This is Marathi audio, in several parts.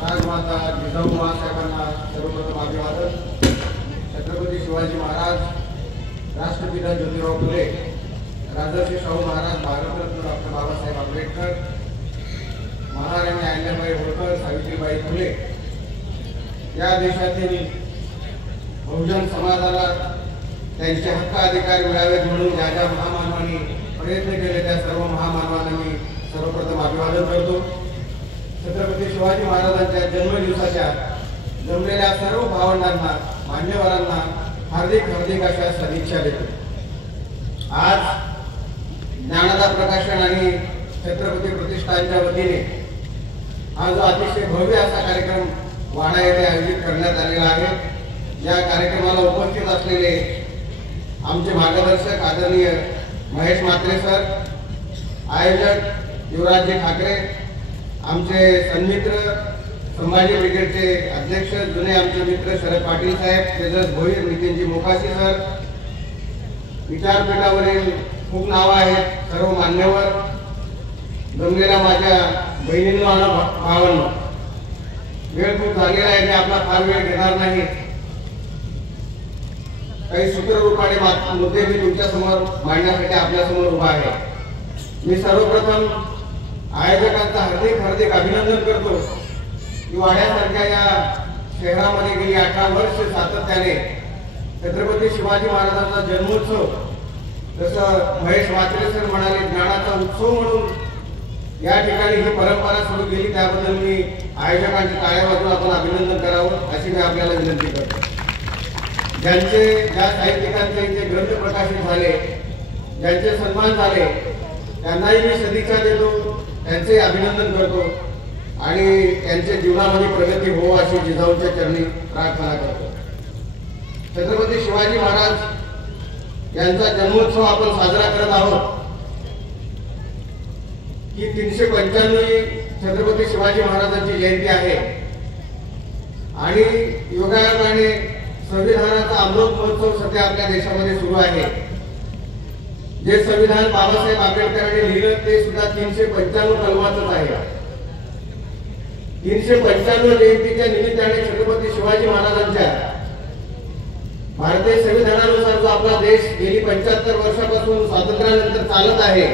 राजमाता जिजाऊ साहेबांना सर्वप्रथम अभिवादन। छत्रपती शिवाजी महाराज, राष्ट्रपिता ज्योतिराव फुले, राजर्षी शाहू महाराज, भारतरत्न डॉक्टर बाबासाहेब आंबेडकर, महाराणी अहिल्याबाई होळकर, सावित्रीबाई फुले या देशातील बहुजन समाजाला त्यांचे हक्क अधिकार मिळावेत म्हणून ज्या ज्या महामानवांनी प्रयत्न केले त्या सर्व महामानवांना मी सर्वप्रथम अभिवादन करतो। छत्रपती शिवाजी महाराजांच्या जन्मदिवसाच्या जमलेल्या सर्व भावंडांना, मान्यवरांना हार्दिक हार्दिक अशा सदिच्छा देतो। आज ज्ञानदा प्रकाशन आणि छत्रपती प्रतिष्ठानच्या वतीने हा जो अतिशय भव्य असा कार्यक्रम वाडा येथे आयोजित करण्यात आलेला आहे। या कार्यक्रमाला उपस्थित असलेले आमचे मार्गदर्शक आदरणीय महेश म्हात्रे सर, आयोजक युवराजजी ठाकरे, आमचे सन्मित्र संभाजी ब्रिगेडचे अध्यक्ष जुने आमचे मित्र शरद पाटील साहेब, तेजस भोईर, नितीनजी मोकाशी सर, विचारपीठावरील खूप नावं आहेत, सर्व मान्यवर, जमलेल्या माझ्या बहिणींनो आणि भावांनो, वेळ खूप झालेला आहे, मी आपला फार वेळ घेणार नाही। काही सूत्ररूपाने मुद्दे मी तुमच्या समोर मांडण्यासाठी आपल्या समोर उभा आहे। मी सर्वप्रथम आयोजकांचा हार्दिक हार्दिक अभिनंदन करतो की वाड्यासारख्या या शहरामध्ये गेली 18 वर्ष सातत्याने छत्रपती शिवाजी महाराजांचा जन्मोत्सव, जसं महेश म्हात्रे सर म्हणाले, ज्ञानाचा उत्सव म्हणून या ठिकाणी ही परंपरा सुरू केली, त्याबद्दल मी आयोजकांचे टाळ्या वाजवून आपण अभिनंदन करावं अशी मी आपल्याला विनंती करतो। ज्या साहित्यिकांचे इथे ग्रंथ प्रकाशित झाले, ज्यांचे सन्मान झाले, त्यांनाही मी सदिच्छा देतो, त्यांचे अभिनंदन करतो आणि त्यांच्या जीवनामध्ये प्रगती हो अशी जिजाऊंच्या चरणी प्रार्थना करतो। छत्रपती शिवाजी महाराज यांचा जन्मोत्सव आपण साजरा करत आहोत की 395वी छत्रपती शिवाजी महाराजांची जयंती आहे आणि योगायोगाने संविधानाचा अमृत महोत्सव सध्या आपल्या देशामध्ये सुरू आहे। जे संविधान बाबासाहेब आंबेडकरांनी लिहिलं ते सुद्धा 395 कलमाचंच आहे। 395 जयंतीच्या निमित्ताने छत्रपती शिवाजी महाराजांच्या भारतीय संविधानानुसार जो आपला देश गेली 75 वर्षापासून स्वातंत्र्यानंतर चालत आहे,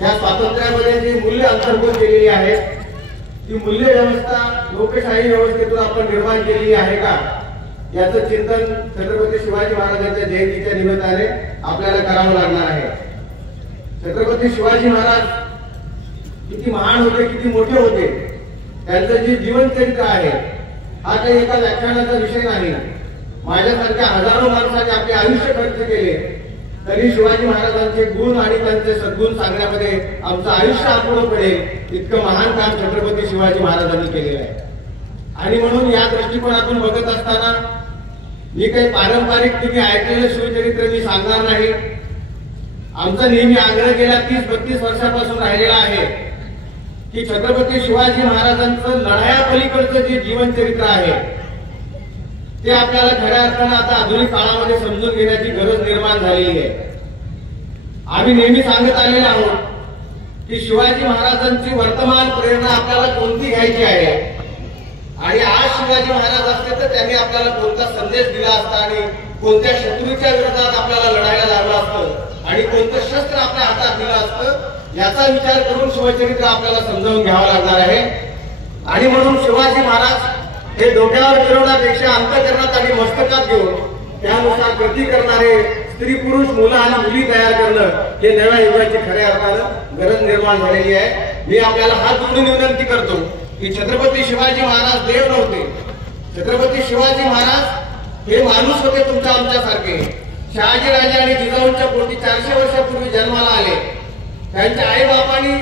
त्या स्वातंत्र्यामध्ये जी मूल्य अंतर्भूत केलेली आहेत ती मूल्य व्यवस्था लोकशाही व्यवस्थेतून आपण निर्माण केलेली आहे का, याचं चिंतन छत्रपती शिवाजी महाराजांच्या जयंतीच्या निमित्ताने आपल्याला करावं लागणार आहे। छत्रपती शिवाजी महाराज किती महान होते, किती मोठे होते, त्यांचं जे जीवनचरित्र आहे हा काही एका व्याख्यानाचा विषय नाही। माझ्यासारख्या हजारो माणसांनी आपले आयुष्य खर्च केले तरी शिवाजी महाराजांचे गुण आणि त्यांचे सद्गुण सांगण्यामध्ये आमचं आयुष्य अपूर्ण पडेल इतकं महान काम छत्रपती शिवाजी महाराजांनी केलेलं आहे। आणि म्हणून या दृष्टिकोनातून बघत असताना मी काही पारंपरिक तुम्ही ऐकलेलं शिवचरित्र मी सांगणार नाही। आमचा नेहमी आग्रह गेल्या 30-32 वर्षापासून राहिलेला आहे की छत्रपती शिवाजी महाराजांचं लढाया पलीकडचं जे जीवनचरित्र आहे ते आपल्याला खऱ्या अर्थानं आता आधुनिक काळामध्ये समजून घेण्याची गरज निर्माण झालेली आहे। आम्ही नेहमी सांगत आलेले आहोत की शिवाजी महाराजांची वर्तमान प्रेरणा आपल्याला कोणती घ्यायची आहे आणि आज शिवाजी महाराज असते तर त्यांनी आपल्याला कोणता संदेश दिला असता आणि कोणत्या शत्रूच्या विरोधात आपल्याला लढायला लावलं असतं आणि कोणतं शस्त्र आपल्या हातात दिलं असतं याचा विचार करून शिवचरित्र आपल्याला समजावून घ्यावं लागणार आहे। आणि म्हणून शिवाजी महाराज हे डोक्यावर फिरवण्यापेक्षा अंतःकरणात आणि मस्तकात घेऊन त्यानुसार कृती करणारे स्त्री पुरुष मुलं आणि मुली तयार करणं हे नव्या युगाची खऱ्या अर्थानं गरज निर्माण झालेली आहे। मी आपल्याला हात जोडून विनंती करतो की छत्रपती शिवाजी महाराज देव नव्हते, छत्रपती शिवाजी महाराज हे माणूस होते तुमच्या आमच्यासारखे। शहाजी राजे आणि जिजाऊंच्या पोटी 400 वर्षापूर्वी जन्माला आले, त्यांच्या आई बापांनी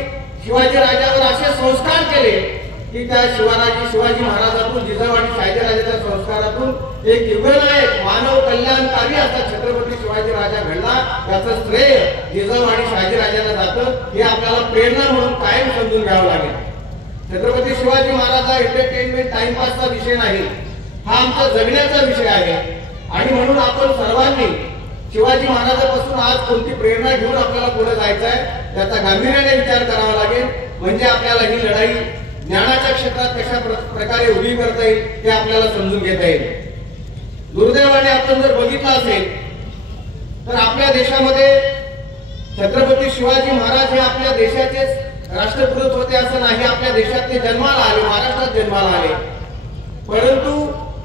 शिवाजी राजावर असे संस्कार केले की त्या शिवाजी महाराजातून, जिजाऊ आणि शहाजी राजाच्या संस्कारातून एक युगनायक मानव कल्याणकारी असा छत्रपती शिवाजी राजा घडला, याचं श्रेय जिजाऊ आणि शहाजी राजाला जातं हे आपल्याला प्रेरणा म्हणून कायम समजून घ्यावं लागेल। छत्रपती शिवाजी महाराज हा एंटरटेनमेंट टाइमपासचा विषय नाही, हा आमचा जगण्याचा विषय आहे। आणि म्हणून आपण सर्वांनी शिवाजी महाराजांपासून आज कोणती प्रेरणा घेऊन आपल्याला पुढे जायचं आहे याचा गांभीर्याने विचार करावा लागेल, म्हणजे आपल्याला ही लढाई ज्ञानाच्या क्षेत्रात कशा प्रकारे उभी करता येईल हे आपल्याला समजून घेता येईल. दुर्दैवाने आपण जर बघितलं असेल तर आपल्या देशामध्ये छत्रपती शिवाजी महाराज हे आपल्या देशाचेच राष्ट्रपुरुष होते असं नाही. आपल्या देशात ते जन्माला आले, महाराष्ट्रात जन्माला आले, परंतु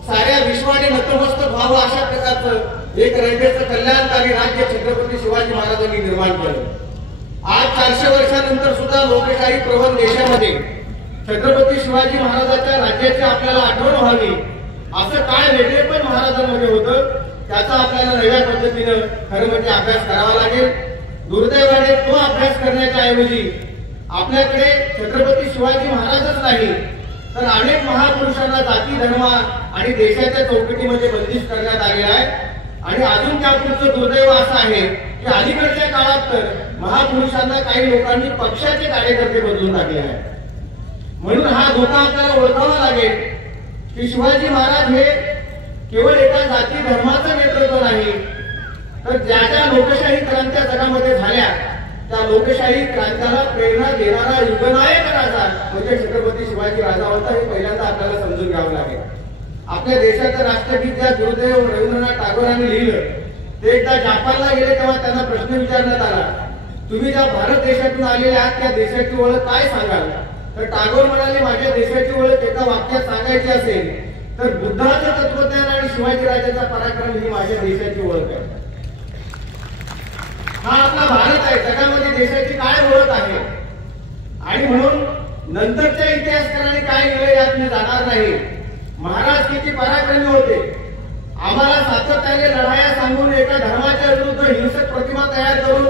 साऱ्या विश्वाने नतमस्तक व्हावं अशा प्रकारचं एक रयतेचं कल्याणकारी राज्य छत्रपती शिवाजी महाराजांनी निर्माण केलं. आज 400 वर्षानंतर सुद्धा लोकशाही प्रबळ देशामध्ये छत्रपती शिवाजी महाराजांच्या राज्याची आपल्याला आठवण व्हावी असं काय वेगळेपण महाराजांमध्ये होतं त्याचा आपल्याला नव्या पद्धतीनं खरं म्हणजे अभ्यास करावा लागेल. दुर्दैवाने तो अभ्यास करण्याच्या ऐवजी आपल्याकडे छत्रपती शिवाजी महाराजच नाही तर अनेक महापुरुषांना जाती धर्म आणि देशाच्या चौकटीमध्ये बंदिश करण्यात आले आहे. आणि अजून त्यापुढचं दुर्दैव असं आहे की अलीकडच्या काळात तर महापुरुषांना काही लोकांनी पक्षाचे कार्यकर्ते बदलून टाकले आहेत. म्हणून हा धोका आपल्याला ओळखावा लागेल की शिवाजी महाराज हे केवळ एका जाती धर्माचं नेतृत्व नाही तर ज्या ज्या लोकशाही क्रांत्या जगामध्ये झाल्या त्या लोकशाही क्रांत्याला प्रेरणा देणारा युगनायक राजा म्हणजे छत्रपती शिवाजी राजा होता. हे पहिल्यांदा आपल्याला समजून घ्यावं लागेल. आपल्या देशाचं राष्ट्रगीत ज्या गुरुदेव रवींद्रनाथ टागोरांनी लिहिलं ते एकदा जपानला गेले तेव्हा त्यांना प्रश्न विचारण्यात आला, तुम्ही ज्या भारत देशातून आलेले आहात त्या देशाची ओळख काय सांगाल? तर टागोर म्हणाले, माझ्या देशाची ओळख एका वाक्यात सांगायची असेल तर बुद्धाचं तत्वज्ञान आणि शिवाजी राजाचा पराक्रम ही माझ्या देशाची ओळख आहे. हा आपला भारत आहे, जगामध्ये देशाची काय ओळख आहे. आणि म्हणून नंतरच्या इतिहासकारांनी काय केलं यात मी जाणार नाही. महाराज किती पराक्रमी होते. आम्हाला सातत्याने लढाया सांगून एका धर्माच्या विरुद्ध हिंसक प्रतिमा तयार करून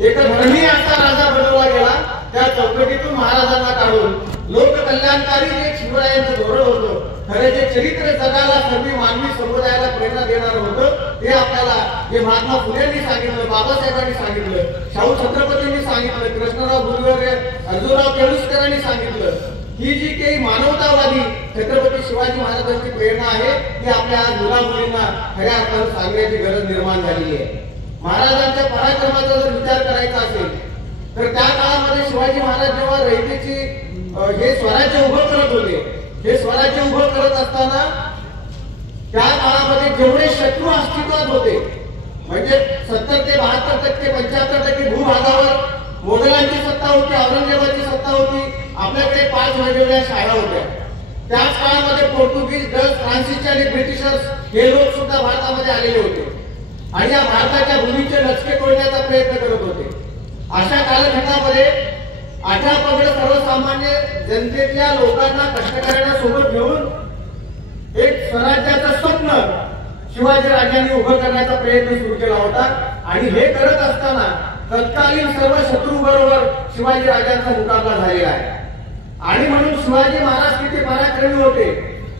एक धर्मीय असा राजा बनवला गेला. त्या चौकटीतून महाराजांना काढून लोककल्याणकारी जे शिवरायांचं धोरण होतं, खरे जे चरित्र जगाला सर्व मानवी समुदायाला प्रेरणा देणार होतं ते आपल्याला जे महात्मा फुलेंनी सांगितलं, बाबासाहेबांनी सांगितलं, शाहू छत्रपतींनी सांगितलं, कृष्णराव गुरुवर्य अर्जुनराव केळुसकरांनी सांगितलं, ही जी काही मानवतावादी छत्रपती शिवाजी महाराजांची प्रेरणा आहे ती आपल्या आज मुला मुलींना खऱ्या अर्थानं सांगण्याची गरज निर्माण झालेली आहे. महाराजांच्या पराक्रमाचा जर विचार करायचा असेल तर त्या काळामध्ये शिवाजी महाराज जेव्हा रयतेची हे स्वराज्य उभं करत होते, हे स्वराज्य उभं करत असताना त्या काळामध्ये जेवढे शत्रू अस्तित्वात होते म्हणजे 70 ते 72% 75% भूभागावर मोगलांची सत्ता होती, औरंगजेबाची सत्ता होती. आपल्याकडे 5 वेगवेगळ्या शाळा होत्या. त्याच काळामध्ये पोर्तुगीज, डच, फ्रान्सिस आणि ब्रिटिशर्स हे लोक सुद्धा भारतामध्ये आलेले होते आणि या भारताच्या भूमीचे लचके तोडण्याचा प्रयत्न करत होते. अशा कालखंडामध्ये 18 पगड सर्वसामान्य जनतेतल्या लोकांना कष्टकऱ्यांना सोबत घेऊन एक स्वराज्याचं स्वप्न शिवाजी राजांनी उभं करण्याचा प्रयत्न सुरू केला होता. आणि हे करत असताना तत्कालीन सर्व शत्रू बरोबर शिवाजी राजांचा मुकाबला झालेला आहे. आणि म्हणून शिवाजी महाराज किती पराक्रमी होते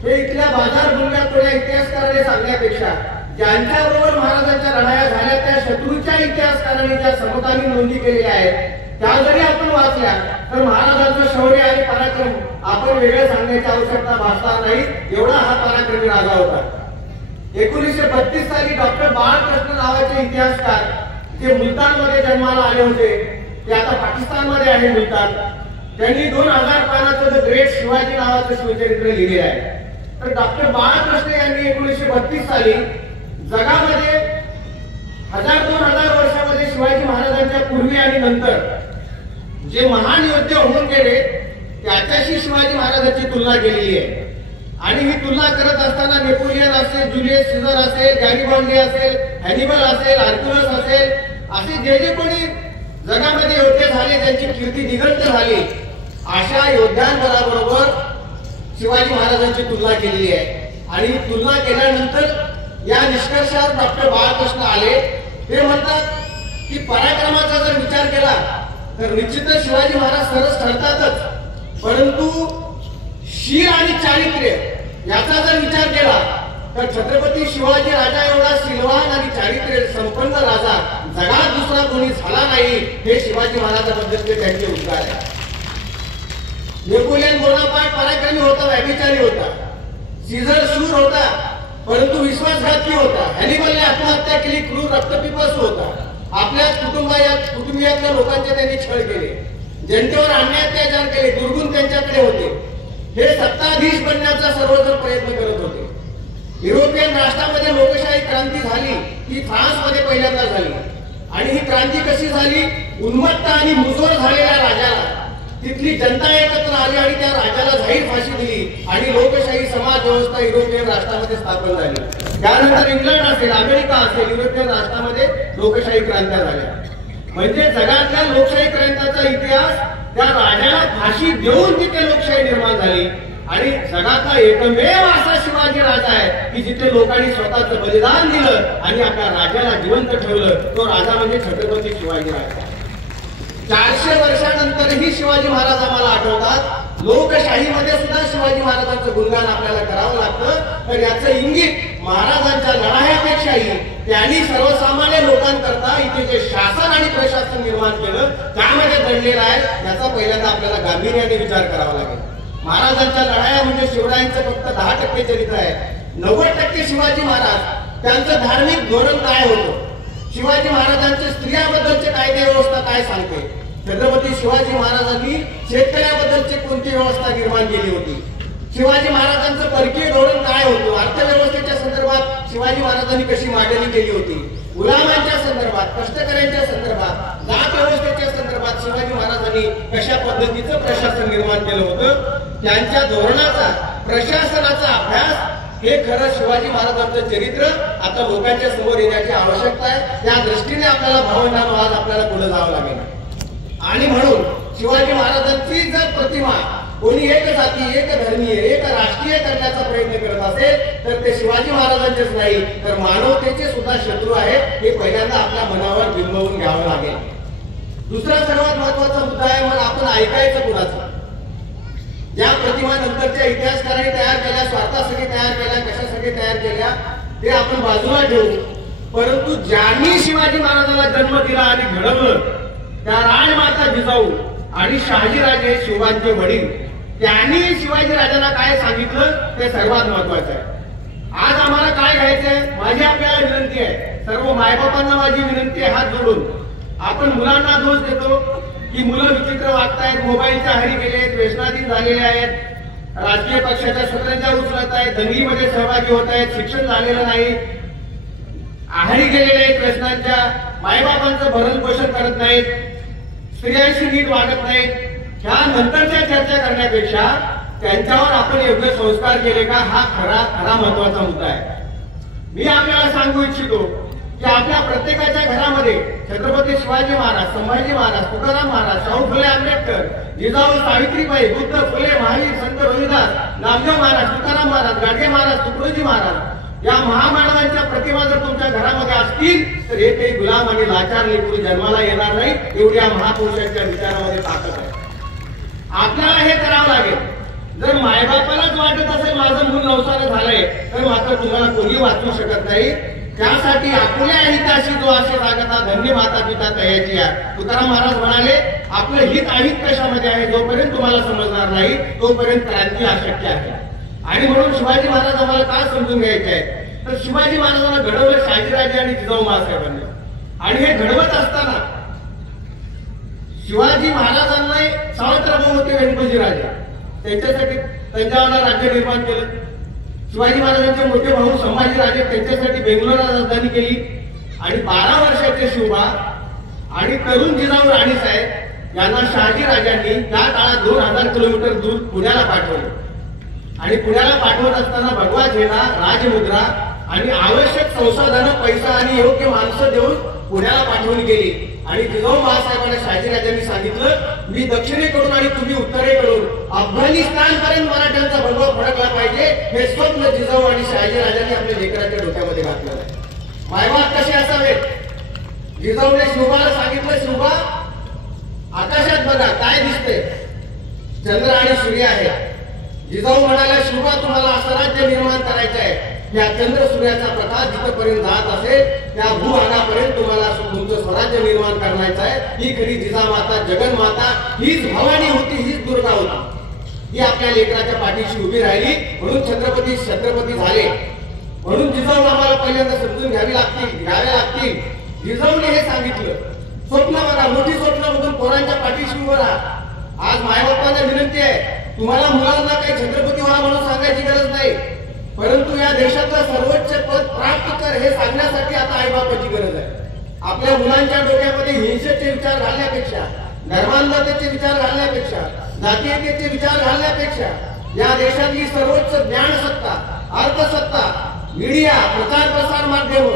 हे इथल्या बाजार बुंगातल्या इतिहासकारांनी सांगण्यापेक्षा ज्यांच्याबरोबर महाराजांच्या लढाया झाल्या त्या शत्रूच्या इतिहासकारांनी ज्या समकालीन नोंदी केलेल्या आहेत त्या जरी आपण वाचल्या तर महाराजांचं शौर्य आणि पराक्रम आपण वेगळं सांगण्याची आवश्यकता भासणार नाही. एवढा हा पराक्रमी राजा होता. 1932 साली डॉक्टर बाळकृष्ण नावाचे इतिहासकार जे मुलतानमध्ये जन्माला आले होते, ते आता पाकिस्तानमध्ये आहे मुलतान. त्यांनी 2000 पानाचं द ग्रेट शिवाजी नावाचं शिवचरित्र लिहिले आहे. तर डॉक्टर बाळकृष्ण यांनी 1932 साली जगामध्ये 1000-2000 वर्षामध्ये शिवाजी महाराजांच्या पूर्वी आणि नंतर जे महान योद्धे होऊन गेले त्याच्याशी शिवाजी महाराजांची तुलना केलेली आहे. आणि ही तुलना करत असताना नेपोलियन असेल, जुलियस सीझर असेल, गॅरिबॉल्डी असेल, हॅनिबल असेल, हर्क्युलस असेल, असे जे जे कोणी जगामध्ये योद्धे झाले ज्यांची कीर्ती दिगंत झाली अशा योद्ध्यांबरोबर शिवाजी महाराजांची तुलना केलेली आहे. आणि तुलना केल्यानंतर या निष्कर्षावर डॉक्टर बाळकृष्ण आले. ते म्हणतात की पराक्रमाचा जर विचार केला तर निश्चितच शिवाजी महाराज सरस ठरतातच, परंतु शील आणि चारित्र्य याचा जर विचार केला तर छत्रपती शिवाजी राजा एवढा शीलवान आणि चारित्र्य संपन्न राजा जगात दुसरा कोणी झाला नाही हे शिवाजी महाराजांबद्दलचे त्यांचे उद्गार आहे. नेपोलियन बोनापार्ट पराक्रमी होता, व्यभिचारी होता, सीझर शूर होता परंतु विश्वासघाती होता, हॅनिबलने आत्महत्या केली, क्रूर रक्तपिपासू होता, आपल्या कुटुंबियातल्या लोकांचे त्यांनी छळ केले, जनतेवर अन्याय अत्याचार केले, दुर्गुण त्यांच्याकडे होते. हे सत्ताधीश बनण्याचा सर्वजण प्रयत्न करत होते. युरोपियन राष्ट्रामध्ये लोकशाही क्रांती झाली ती फ्रान्समध्ये पहिल्यांदा झाली. आणि ही क्रांती कशी झाली? उन्मत्त आणि मुजोर झालेल्या राजाला तिथली जनता एकत्र आली आणि त्या राजाला जाहीर फाशी दिली आणि लोकशाही समाज व्यवस्था युरोपियन राष्ट्रामध्ये स्थापन झाली. त्यानंतर इंग्लंड असेल, अमेरिका असेल, युरोपियन राष्ट्रामध्ये लोकशाही क्रांत्या झाल्या. म्हणजे जगातल्या लोकशाही क्रांत्याचा इतिहास त्या राजाला फाशी देऊन तिथे लोकशाही निर्माण झाली. आणि जगातला एकमेव असा शिवाजी राजा आहे की जिथे लोकांनी स्वतःचं बलिदान दिलं आणि आपल्या राजाला जिवंत ठेवलं. तो राजा म्हणजे छत्रपती शिवाजी राजा. 400 वर्षानंतरही शिवाजी महाराज आम्हाला आठवतात. लोकशाहीमध्ये सुद्धा शिवाजी महाराजांचं गुणगान आपल्याला करावं लागतं. तर याचं इंगित महाराजांच्या लढायापेक्षाही त्यांनी सर्वसामान्य लोकांकरता इथे जे शासन आणि प्रशासन निर्माण केलं त्यामध्ये दडलेलं आहे. याचा पहिल्यांदा आपल्याला गांभीर्याने विचार करावा लागेल. महाराजांच्या लढाया म्हणजे शिवरायांचं फक्त 10% चरित्र आहे. 90% शिवाजी महाराज त्यांचं धार्मिक धोरण काय होतं, शिवाजी महाराजांच्या स्त्रियाबद्दलचे कायदे व्यवस्था काय सांगते, छत्रपती शिवाजी महाराजांनी शेतकऱ्याबद्दलची कोणती व्यवस्था निर्माण केली होती, शिवाजी महाराजांचं परकीय धोरण काय होतं, अर्थव्यवस्थेच्या संदर्भात शिवाजी महाराजांनी कशी मांडणी केली होती, गुलामांच्या संदर्भात, कष्टकऱ्यांच्या संदर्भात, जात व्यवस्थेच्या संदर्भात शिवाजी महाराजांनी कशा पद्धतीचं प्रशासन निर्माण केलं होतं. त्यांच्या धोरणाचा, प्रशासनाचा अभ्यास हे खरं शिवाजी महाराजांचं चरित्र आता लोकांच्या समोर येण्याची आवश्यकता आहे. त्या दृष्टीने आपल्याला भावनांनो आज आपल्याला पुढे जावं लागेल. आणि म्हणून शिवाजी महाराजांची जर प्रतिमा कोणी एक जाती, एक धर्मीय, एक राष्ट्रीय करण्याचा प्रयत्न करत असेल तर ते शिवाजी महाराजांचेच नाही तर मानवतेचे सुद्धा शत्रू आहेत. हे पहिल्यांदा आपल्या मनावर बिंबवून घ्यावं लागेल. दुसरा सर्वात महत्वाचा मुद्दा आहे मग आपण ऐकायचं कुणाचं. ज्या प्रतिमा नंतरच्या इतिहासकारांनी तयार केल्या, स्वार्थासाठी तयार केल्या, कशासाठी तयार केल्या ते आपण बाजूला ठेवू. परंतु ज्यांनी शिवाजी महाराजांना जन्म दिला आणि घडवलं त्या राजमाता जिजाऊ आणि शहाजीराजे शिवाजीचे वडील त्यांनी शिवाजी राजांना काय सांगितलं ते सर्वात महत्वाचं आहे. आज आम्हाला काय घ्यायचंय? माझी आपल्याला विनंती आहे, सर्व मायबापांना माझी विनंती आहे, हात जोडून. आपण मुलांना दोष देतो की मुलं विचित्र वागतायत, मोबाईलच्या आहारी गेलेत, व्यसनाधीन झालेले आहेत, राजकीय पक्षाच्या सतरंजा उचलत आहेत, दंगलीमध्ये सहभागी होत आहेत, शिक्षण झालेलं नाही, आहारी गेलेले आहेत व्यसनांच्या, मायबापांचं भरण पोषण करत नाहीत, स्त्रियांशी नीट वागत नाहीत. ह्या नंतरच्या चर्चा करण्यापेक्षा त्यांच्यावर आपण योग्य संस्कार केले का हा खरा महत्वाचा मुद्दा आहे. मी आपल्याला सांगू इच्छितो की आपल्या प्रत्येकाच्या घरामध्ये छत्रपती शिवाजी महाराज, संभाजी महाराज, तुकाराम महाराज, शाहू फुले आंबेडकर, जिजाऊ सावित्रीबाई, बुद्ध, फुले, महावीर, संत रोहिदास, नामदेव महाराज, तुकाराम महाराज, गाडगे महाराज, तुकडोजी महाराज या महामानवांच्या प्रतिमा जर तुमच्या घरामध्ये असतील तर हे काही गुलाम आणि लाचार लेकरू जन्माला येणार नाही. एवढी या महापुरुषांच्या विचारामध्ये ताकद आहे. आपल्याला हे करावं लागेल. जर मायबापालाच वाटत असेल माझं मूल नवसानं झालंय तर मात्र तुम्हाला कोणी वाचवू शकत नाही. त्यासाठी आपल्या हिताशी जो असे सांगता धन्य माता पिता तयाची आहे. तुकाराम महाराज म्हणाले आपलं हित अहित कशामध्ये आहे, जोपर्यंत तुम्हाला समजणार नाही तोपर्यंत क्रांती अशक्य आहे. आणि म्हणून शिवाजी महाराज आम्हाला का समजून घ्यायचे आहे तर शिवाजी महाराजांना घडवलं शहाजीराजे आणि जिजाऊ महासाहेबांनी. आणि हे घडवत असताना शिवाजी महाराजांना सावत्रभाऊ होते गणपती राजे, त्यांच्यासाठी तंजावरला राज्य निर्माण केलं. शिवाजी महाराजांचे मोठे भाऊ संभाजी राजे त्यांच्यासाठी बेंगलोरला राजधानी केली. आणि 12 वर्षाचे शिवबा आणि तरुण जिजाऊ राणीसाहेब यांना शहाजी राजांनी त्या काळात 2000 किलोमीटर दूर पुण्याला पाठवले. आणि पुण्याला पाठवत असताना भगवा झेंडा, राजमुद्रा आणि आवश्यक संसाधनं, पैसा आणि योग्य माणसं देऊन पुण्याला पाठवली गेली. आणि जिजाऊ महासाहेबांना शहाजीराजांनी सांगितलं मी दक्षिणेकडून आणि तुम्ही उत्तरेकडून अफगाणिस्तान पर्यंत मराठ्यांचा भगवा फडकला पाहिजे. हे स्वप्न जिजाऊ आणि शहाजीराजांनी आपल्या लेकराच्या डोक्यामध्ये घातलं आहे. मायबाप कसे असावेत? जिजाऊने शिवबाला सांगितलं शिवबा आकाशात बघा काय दिसते, चंद्र आणि सूर्य आहे. जिजाऊ म्हणाला शिवबा तुम्हाला असं राज्य निर्माण करायचं आहे या चंद्र सूर्याचा प्रकाश जिथपर्यंत जात असेल त्या भूभागापर्यंत तुम्हाला तुमचं स्वराज्य निर्माण करायचं आहे. ही खरी जिजामाता, जगन्माता, हीच भवानी होती, हीच दुर्गा होती. ही आपल्या लेकराच्या पाठीशी उभी राहिली म्हणून छत्रपती झाले. म्हणून जिजाऊ आम्हाला पहिल्यांदा समजून घ्यावी लागतील. जिजाऊने हे सांगितलं स्वप्न बघा, मोठी स्वप्न बघून पोरांच्या पाठीशी उभं राहा. आज मायबापांना विनंती आहे तुम्हाला मुलांना काही छत्रपती व्हा म्हणून सांगायची गरज नाही, परंतु या देशातलं सर्वोच्च पद प्राप्त कर हे सांगण्यासाठी आता आईबापाची गरज आहे. आपल्या मुलांच्या डोक्यामध्ये हिंसेचे विचार घालण्यापेक्षा, धर्मांधतेचे विचार घालण्यापेक्षा, जातीयतेचे विचार घालण्यापेक्षा या देशातली सर्वोच्च ज्ञान सत्ता, अर्थसत्ता, मीडिया, प्रचार प्रसार माध्यम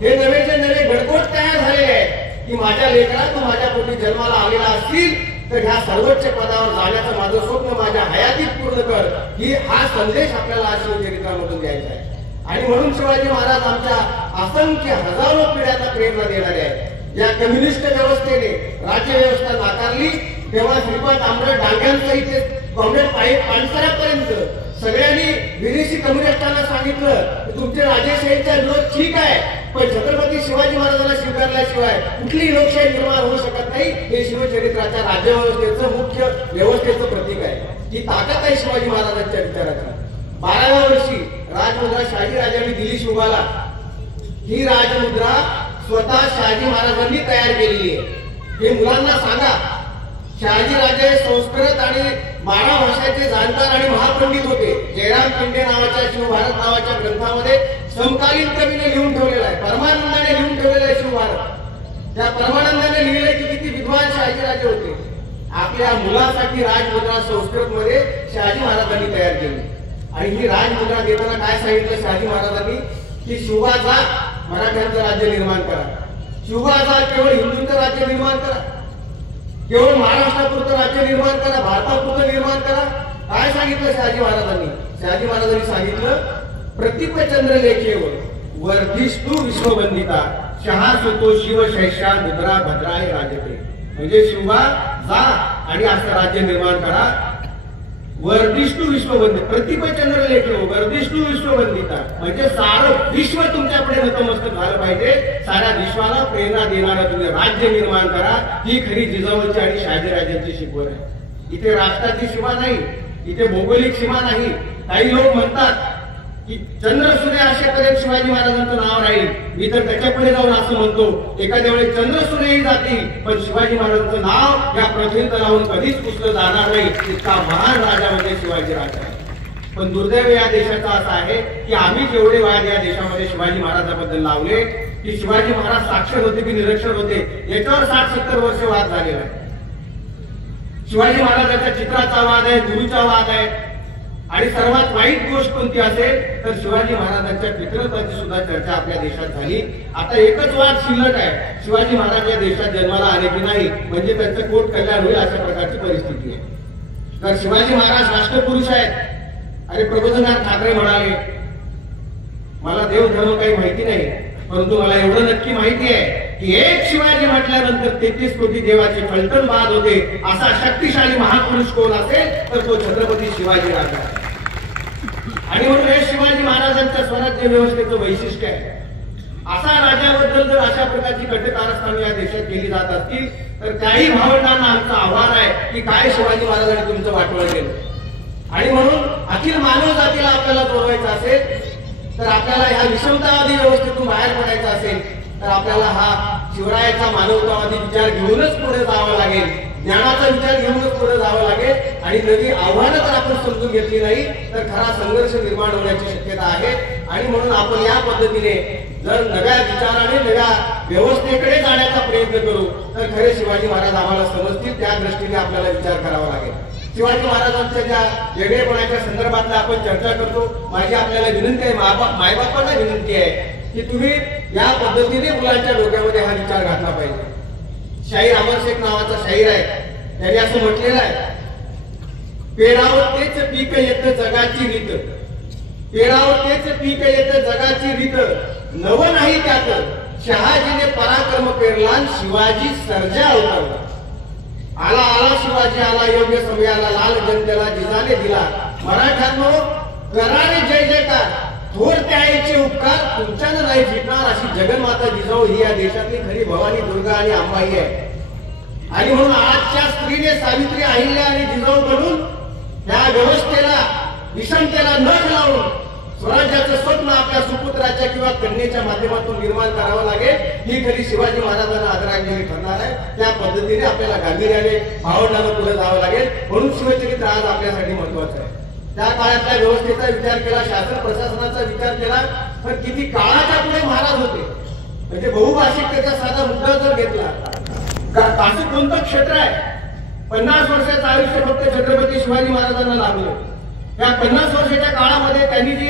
हे नवेचे नवे गडकोट तयार झालेले आहेत की माझ्या लेकरा तू माझ्या पोटी जन्माला आलेला असतील तर ह्या सर्वोच्च पदावर जाण्याचं माझं स्वप्न माझ्या हयातीत पूर्ण कर, ही हा संदेश आपल्याला आज शिवचरित्रामधून द्यायचा आहे. आणि म्हणून शिवाजी महाराज आमच्या असंख्य हजारो पिढ्यांना प्रेरणा देणारे आहेत. या कम्युनिस्ट व्यवस्थेने राज्य व्यवस्था नाकारली तेव्हा श्रीपाद आंबेडकर डांग्यांसहित कॉम्रेड पानसऱ्यापर्यंत सगळ्यांनी विदेशी कम्युनिस्टांना सांगितलं की तुमचे राजेशाहीचा विरोध ठीक आहे, पण छत्रपती शिवाजी महाराजांना स्वीकारल्याशिवाय कुठलीही लोकशाही निर्माण होऊ शकत नाही. हे शिवचरित्राच्या राज्यव्यवस्थेचं मुख्य व्यवस्थेचं प्रतीक आहे. ही ताकद आहे शिवाजी महाराजांच्या विचाराची. 12व्या वर्षी राजमुद्रा शहाजी राजांनी दिली शिवबाला. ही राजमुद्रा स्वतः शहाजी महाराजांनी तयार केलेली आहे. हे मुलांना सांगा. शहाजी राजे संस्कृत आणि 12 भाषांचे जाणकार आणि महापंडित होते. जयराम पिंडे नावाच्या शिवभारत नावाच्या ग्रंथामध्ये समकालीन कवीने लिहून ठेवलेला आहे, परमानंदाने लिहून ठेवलेला आहे शिवभारत. त्या परमानंदाने लिहिले की किती विद्वान शहाजी राजे होते. आपल्या मुलासाठी राजमुद्रा संस्कृत मध्ये शहाजी महाराजांनी तयार केली. आणि ही राजमुद्रा देताना काय सांगितलं शहाजी महाराजांनी की शिवबा जा मराठ्यांचं राज्य निर्माण करा, शिवबा जा केवळ हिंदूंचं राज्य निर्माण करा, केवळ महाराष्ट्रापुरतं राज्य निर्माण करा, भारतापुरतं निर्माण करा. काय सांगितलं शहाजी महाराजांनी? शहाजी महाराजांनी सांगितलं प्रतिपचंद्र लेखेवर वर्धिष्ठू विश्ववंदिता शहा सुतो शिवशैषा मुद्रा भद्राय राजते. म्हणजे शिवबा जा आणि असं राज्य निर्माण करा. वर्धिष्ठू विश्ववंदित प्रतिपचंद्र लेखेवर वर्धिष्ठू विश्ववंदिता म्हणजे सारं विश्व तुमच्याकडे नतमस्तक झालं पाहिजे. साऱ्या विश्वाला प्रेरणा देणारं तुम्ही राज्य निर्माण करा. ही खरी जिजाऊची आणि शहाजीराजांची शिकवण आहे. इथे राष्ट्राची सीमा नाही, इथे भौगोलिक सीमा नाही. काही लोक म्हणतात की चंद्रसूर्य असेपर्यंत शिवाजी महाराजांचं नाव राहील. मी तर त्याच्यापुढे जाऊन असं म्हणतो एखाद्या वेळी चंद्रसूर्यही जातील पण शिवाजी महाराजांचं नाव या पृथ्वी तलावून कधीच पुसलं जाणार नाही. इतका महान राजा म्हणजे शिवाजी राजा. पण दुर्दैव या देशाचा असा आहे की आम्ही जेवढे वाद या देशामध्ये शिवाजी महाराजांबद्दल लावले की शिवाजी महाराज साक्षर होते की निरक्षर होते याच्यावर 60-70 वर्ष वाद झालेला आहे. शिवाजी महाराजांच्या चित्राचा वाद आहे, गुरुचा वाद आहे. आणि सर्वात वाईट गोष्ट कोणती असेल तर शिवाजी महाराजांच्या पितृत्वाची सुद्धा चर्चा आपल्या देशात झाली. आता एकच वाद शिल्लक आहे, शिवाजी महाराज या देशात जन्माला आले की नाही म्हणजे त्यांचं कोट कल्याण होईल अशा प्रकारची परिस्थिती आहे. तर शिवाजी महाराज राष्ट्रपुरुष आहेत. अरे प्रबोधनाथ ठाकरे म्हणाले मला देव धर्म काही माहिती नाही परंतु मला एवढं नक्की माहिती आहे की एक शिवाजी म्हटल्यानंतर 33 कोटी देवाचे फलटण बाद होते. असा शक्तिशाली महापुरुष कोण असेल तर तो छत्रपती शिवाजी राजा. आणि म्हणून हे शिवाजी महाराजांच्या स्वराज्य व्यवस्थेचं वैशिष्ट्य आहे. असा राजाबद्दल जर अशा प्रकारची कटकारस्थाने या देशात केली जात असतील तर त्याही भावंडांना आमचं आव्हान आहे की काय शिवाजी महाराजांनी तुमचं वाटोळं केलं. आणि म्हणून अखिल मानव जातीला आपल्याला जोडवायचं असेल तर आपल्याला ह्या विषमतावादी व्यवस्थेतून बाहेर पडायचं असेल तर आपल्याला हा शिवरायाचा मानवतावादी विचार घेऊनच पुढे जावं लागेल. ज्ञानाचा विचार घेऊनच पुढे जावं लागेल. आणि नवी आव्हानं जर आपण समजून घेतली नाही तर खरा संघर्ष निर्माण होण्याची शक्यता आहे. आणि म्हणून आपण या पद्धतीने जर नव्या विचाराने नव्या व्यवस्थेकडे जाण्याचा प्रयत्न करू तर खरे शिवाजी महाराज आम्हाला समजतील. त्या दृष्टीने आपल्याला विचार करावा लागेल. शिवाजी महाराजांच्या ज्या वेगळेपणाच्या संदर्भात आपण चर्चा करतो. माझी आपल्याला विनंती आहे, मायबापांना विनंती आहे की तुम्ही या पद्धतीने मुलांच्या डोक्यामध्ये हा विचार घातला पाहिजे. शाहीर अमर शेख नावाचा शाहीर आहे, त्याने असं म्हटलेलं आहे पेरावर तेच पीक येतं जगाची रीत, पेरावर तेच पीक येतं जगाची रीत, नव नाही त्यात शहाजीने पराक्रम पेरला शिवाजी सर्जा अवतरला. आला आला शिवाजी आला योग्य समयाला लाल जनतेला जिजाने दिला. मराठ्यांनो करारे जय जयकार थोर त्याचे उपकार तुमच्यानं नाही फिटणार. अशी जगन्माता जिजाऊ ही या देशातली खरी भवानी दुर्गा आणि अंबाई आहे. आणि म्हणून आजच्या स्त्रीने सावित्री अहिल्या आणि जिजाऊ बनून त्या व्यवस्थेला विषमतेला नख लावून स्वराज्याचं स्वप्न आपल्या सुपुत्राच्या किंवा कन्येच्या माध्यमातून निर्माण करावं लागेल, ही खरी शिवाजी महाराजांना आदरांजली ठरणार आहे. त्या पद्धतीने आपल्याला गांभीर्याने भावंडानं पुढे जावं लागेल. म्हणून शिवचरित्र आज आपल्यासाठी महत्वाचं आहे. त्या काळातल्या व्यवस्थेचा विचार केला, शासन प्रशासनाचा विचार केला, तर किती काळाच्या पुढे महाराज होते. म्हणजे बहुभाषिकतेचा साधा मुद्दा जर घेतला, असं कोणतं क्षेत्र आहे 50 वर्षाचं आयुष्य फक्त छत्रपती शिवाजी महाराजांना लाभलं. या 50 वर्षाच्या काळामध्ये त्यांनी जी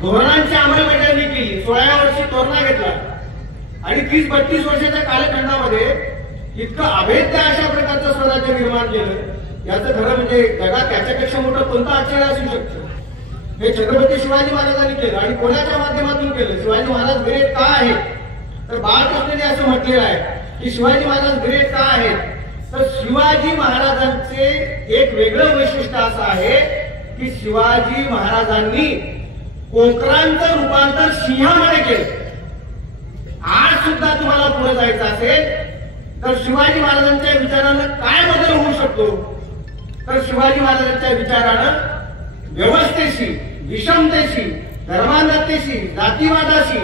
धोरणांची अंमलबजावणी केली, 16व्या वर्षी तोरणा घेतला आणि 30-32 वर्षाच्या कालखंडामध्ये इतकं अभेद्य अशा प्रकारचं स्वराज्य निर्माण केलं, याचं खरं म्हणजे जगात त्याच्यापेक्षा मोठं कोणतं आश्चर्य असू शकतं. हे छत्रपती शिवाजी महाराजांनी केलं आणि कोणाच्या माध्यमातून केलं. शिवाजी महाराज ग्रेट का आहेत, तर बाळकृष्णाने असं म्हटलेलं आहे की शिवाजी महाराज ग्रेट का आहेत, तर शिवाजी महाराजांचे एक वेगळं वैशिष्ट्य असं आहे की शिवाजी महाराजांनी कोकरांचं रूपांतर सिंहामध्ये केलं. आज सुद्धा तुम्हाला पुढे जायचं असेल तर शिवाजी महाराजांच्या विचारानं काय बदल होऊ शकतो, तर शिवाजी महाराजांच्या विचारानं व्यवस्थेशी, विषमतेशी, धर्मांधतेशी, जातीवादाशी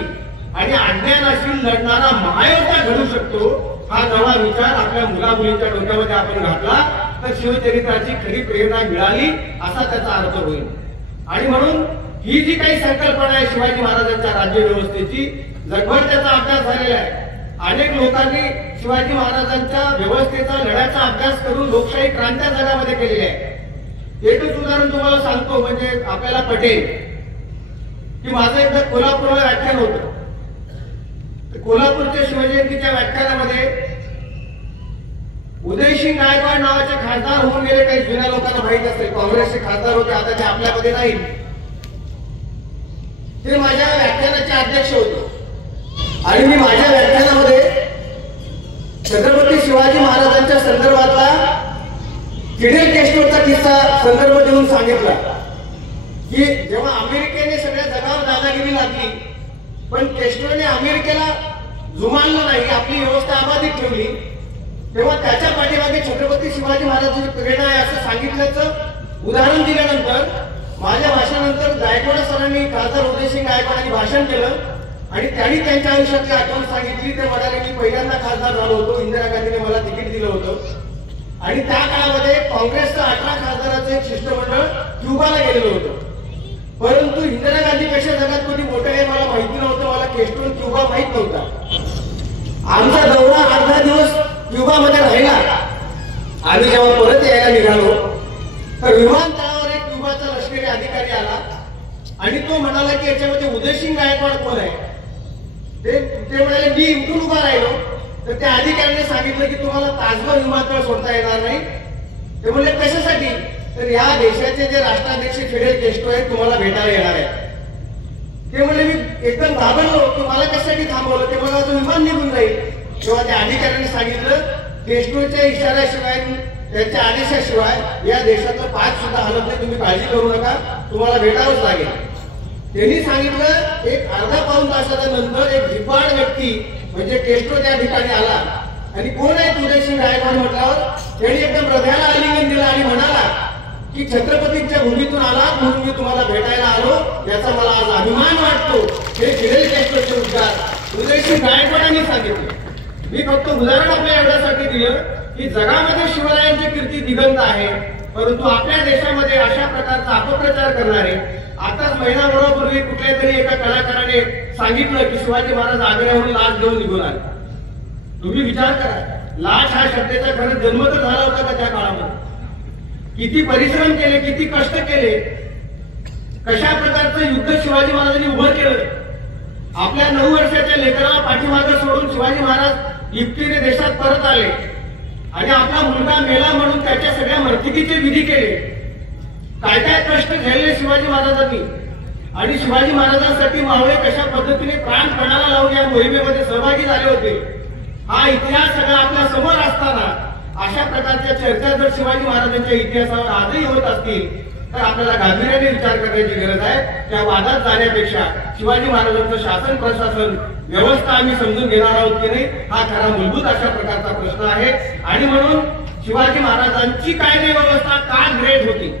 आणि अज्ञानाशी लढणारा महायोद्धा घडू शकतो. हा नवा विचार आपल्या मुलामुलींच्या डोक्यामध्ये आपण घातला तर शिवचरित्राची खरी प्रेरणा मिळाली असा त्याचा अर्थ होईल. आणि म्हणून ही जी काही संकल्पना आहे शिवाजी महाराजांच्या राज्य व्यवस्थेची, जगभर त्याचा अभ्यास झालेला आहे. अनेक लोकांनी शिवाजी महाराजांच्या व्यवस्थेचा लढ्याचा अभ्यास करून लोकशाही क्रांत्या जगामध्ये केलेल्या आहे. एकच उदाहरण तुम्हाला सांगतो म्हणजे आपल्याला पटेल की माझं एकदा कोल्हापूरला व्याख्यान होतं. कोल्हापूरच्या शिवजयंतीच्या व्याख्यानामध्ये उदयसिंग गायकवाड नावाचे खासदार होऊन गेले. काही जुन्या लोकांना माहित असेल, काँग्रेसचे खासदार होते, आता ते आपल्यामध्ये नाही. ते माझ्या व्याख्यानाचे अध्यक्ष होते आणि मी माझ्या व्याख्यानामध्ये छत्रपती शिवाजी महाराजांच्या संदर्भातला फिडेल कॅस्ट्रोचा किस्सा संदर्भ देऊन सांगितला की जेव्हा अमेरिकेने सगळ्या जगावर दादागिरी लागली पण कॅस्ट्रोने अमेरिकेला जुमानलं नाही, आपली व्यवस्था अबाधित ठेवली, तेव्हा त्याच्या पाठीमागे छत्रपती शिवाजी महाराजांची प्रेरणा आहे असं सांगितल्याचं उदाहरण दिल्यानंतर माझ्या भाषणानंतर गायकवाड सरांनी, खासदार उदयसिंग गायकवाडांनी भाषण केलं आणि त्यांनी त्यांच्या आयुष्यातली आठवण सांगितली. ते म्हणाले की पहिल्यांदा खासदार झालो होतो, इंदिरा गांधीने मला तिकीट दिलं होतं आणि त्या काळामध्ये काँग्रेसचं 18 खासदाराचं एक शिष्टमंडळ क्युबाला गेलेलं होतं. परंतु इंदिरा गांधीपेक्षा जगात कोणी मोठं आहे मला माहिती नव्हतं, मला केस्टोन क्युबा माहित नव्हता. आमचा दौरा अर्धा दिवस क्युबामध्ये राहिला. आम्ही जेव्हा परत यायला निघालो तर विमानतळावर एक क्युबाचा लष्करी अधिकारी आला आणि तो म्हणाला की याच्यामध्ये उदयसिंग गायकवाड कोण आहे. ते म्हणाले मी इथून उभा राहिलो तर त्या अधिकाऱ्याने सांगितलं की तुम्हाला ताजमहल विमानतळ सोडता येणार नाही. ते म्हणले कशासाठी, तर या देशाचे जे राष्ट्राध्यक्ष फिडेल कॅस्ट्रो आहेत तुम्हाला भेटायला येणार आहे. ते म्हणले मी एकदम घाबरलो की मला कशासाठी थांबवलं, ते मला तो विमान निघून जाईल. तेव्हा त्या अधिकाऱ्यांनी सांगितलं कॅस्ट्रोच्या इशाऱ्याशिवाय, त्यांच्या आदेशाशिवाय या देशाचं पाच सुद्धा हलत नाही, तुम्ही काळजी करू नका, तुम्हाला भेटावंच लागेल. त्यांनी सांगितलं एक अर्धा पाऊण तासाच्या नंतर एक भिपाड व्यक्ती म्हणजे कॅस्ट्रो त्या ठिकाणी आला आणि कोण आहे उदयसिंग गायकवाड म्हटल्यावर त्यांनी एकदम हृदयाला आलिंगन दिलं आणि म्हणाला की छत्रपतींच्या भूमीतून आला म्हणून मी तुम्हाला भेटायला आलो, याचा मला आज अभिमान वाटतो. हे फिडेल कॅस्ट्रोचे उद्गार उदयसिंग गायकवाडांनी सांगितले. मी फक्त उदाहरण आपल्या एवढ्यासाठी दिलं की जगामध्ये शिवरायांची कीर्ती दिगंत आहे, परंतु आपल्या देशामध्ये अशा प्रकारचा अपप्रचार करणारे, आताच महिनाभरापूर्वी कुठल्या तरी एका कलाकाराने सांगितलं की शिवाजी महाराज आग्र्यावरून लाच घेऊन निघून आले. तुम्ही विचार करा, लाच हा शब्दाचा खरंच जन्म तर झाला होता का त्या काळामध्ये? किती परिश्रम केले, किती कष्ट केले, कशा प्रकारचं युद्ध शिवाजी महाराजांनी उभं केलं. आपल्या 9 वर्षाच्या लेकराला पाठीमागे सोडून शिवाजी महाराज युक्तीने देशात परत आले आणि आपला मुलगा मेला म्हणून त्याच्या सगळ्या मर्तिकीचे विधी केले. काय काय कष्ट झेलले शिवाजी महाराजांनी आणि शिवाजी महाराजांसाठी मावळे कशा पद्धतीने प्राण पणाला लावून या मोहिमेमध्ये सहभागी झाले होते. हा इतिहास सगळा आपल्या समोर असताना अशा प्रकारच्या चर्चा जर शिवाजी महाराजांच्या इतिहासावर आजही होत असतील तर आपल्याला गांभीर्याने विचार करण्याची गरज आहे. त्या वादात जाण्यापेक्षा शिवाजी महाराजांचं शासन प्रशासन व्यवस्था आम्ही समजून घेणार आहोत की नाही, हा खरा मूलभूत अशा प्रकारचा प्रश्न आहे. आणि म्हणून शिवाजी महाराजांची कायदे व्यवस्था का ग्रेट होती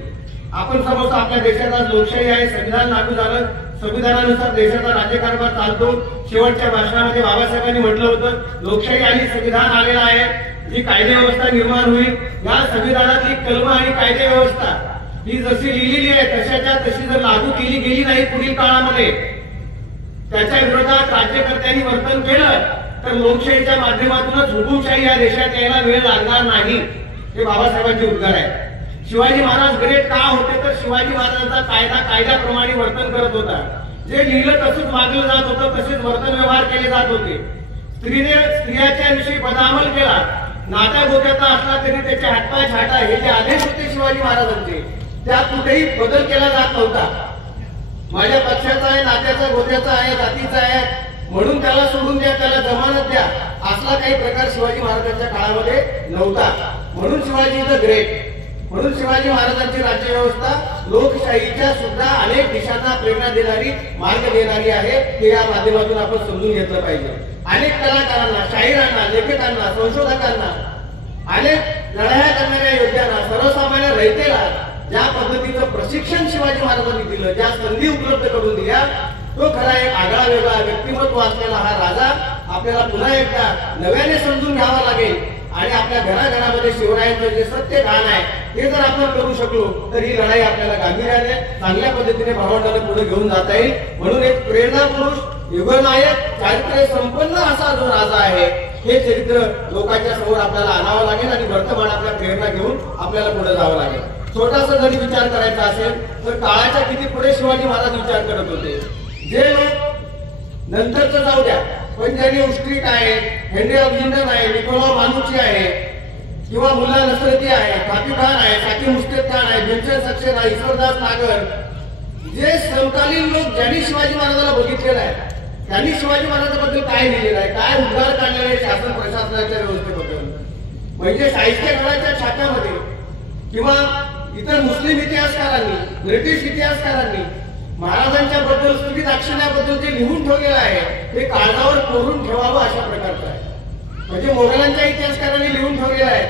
आपण समजतो आपल्या देशात आज लोकशाही आहे, संविधान लागू झालं, संविधानानुसार देशाचा राज्यकारभार चालतो. शेवटच्या भाषणामध्ये बाबासाहेबांनी म्हटलं होतं लोकशाही आणि संविधान आलेलं आहे, जी कायदे व्यवस्था निर्माण होईल. या संविधानातली कलम आणि कायदे व्यवस्था ही जशी लिहिलेली आहे तशाच्या तशी जर लागू केली गेली नाही पुढील काळामध्ये, त्याच्या विरोधात राज्यकर्त्यांनी वर्तन केलं तर लोकशाहीच्या माध्यमातूनच हुकुमशाही या देशात यायला वेळ लागणार नाही. हे बाबासाहेबांचे उद्गार आहे. शिवाजी महाराज ग्रेट का होते तर शिवाजी महाराजांचा कायदा कायद्याप्रमाणे वर्तन करत होता. जे लिहिलं तसंच वागलं जात होतं, तसेच वर्तन व्यवहार केले जात होते. स्त्रियाच्या विषयी बदामल केला, नात्या गोत्याचा असला तरी त्याचे हातपाय छाटा हे जे आदेश होते शिवाजी महाराजांचे, त्यात कुठेही बदल केला जात नव्हता. माझ्या पक्षाचा आहे, नात्याचा गोत्याचा आहे, जातीचा आहे म्हणून त्याला सोडून द्या, त्याला जमानत द्या, असला काही प्रकार शिवाजी महाराजांच्या काळामध्ये नव्हता. म्हणून शिवाजी द ग्रेट. म्हणून शिवाजी महाराजांची राज्यव्यवस्था लोकशाहीच्या सुद्धा अनेक दिशांना प्रेरणा देणारी, मार्ग देणारी आहे. हे या माध्यमातून आपण समजून घेतलं पाहिजे. अनेक कलाकारांना, शाहिरांना, लेखकांना, संशोधकांना, अनेक लढाया करणाऱ्या योद्ध्यांना, सर्वसामान्य रयतेला ज्या पद्धतीचं प्रशिक्षण शिवाजी महाराजांनी दिलं, ज्या संधी उपलब्ध करून दिल्या, तो खरा एक आगळा वेगळा व्यक्तिमत्व असलेला हा राजा आपल्याला पुन्हा एकदा नव्याने समजून घ्यावा लागेल. आणि आपल्या घराघरामध्ये शिवरायांचं जे सत्य गाण आहे हे जर आपण करू शकलो तर ही लढाई आपल्याला गांभीर्याने चांगल्या पद्धतीने भावंडाला पुढे घेऊन जाता येईल. म्हणून एक प्रेरणा पुरुष, युगनायक, चारित्र्य संपन्न असा जो राजा आहे हे चरित्र लोकांच्या समोर आपल्याला आणावं लागेल आणि वर्तमान आपल्या प्रेरणा घेऊन आपल्याला पुढे जावं लागेल. छोटासा जरी विचार करायचा असेल तर काळाच्या किती पुढे शिवाजी महाराज विचार करत होते. जे लोक नंतरच जाऊ द्या पण ज्यांनी उस्ट्रीट आहे, हेनरी ऑब्जिंडन आहे, निकोला मानुची आहे किंवा मुल्ला नसरती आहे, काफी खान आहे, साकी मुश्किल खान आहे, भीमसेन सक्सेना आहे, ईश्वरदास नागर, जे समकालीन लोक ज्यांनी शिवाजी महाराजांना बघितलेलं आहे त्यांनी शिवाजी महाराजांबद्दल काय लिहिलेलं आहे, काय उद्गार काढलेले आहे शासन प्रशासनाच्या व्यवस्थेबद्दल. म्हणजे साहित्यकाराच्या छाप्यामध्ये किंवा इतर मुस्लिम इतिहासकारांनी, ब्रिटिश इतिहासकारांनी महाराजांच्या बद्दल, स्तुती दाक्षिण्याबद्दल जे लिहून ठेवलेलं आहे ते कागदावर कोरून ठेवावं अशा प्रकारचं आहे. म्हणजे मोगलांच्या इतिहासकारांनी लिहून ठेवलेलं आहे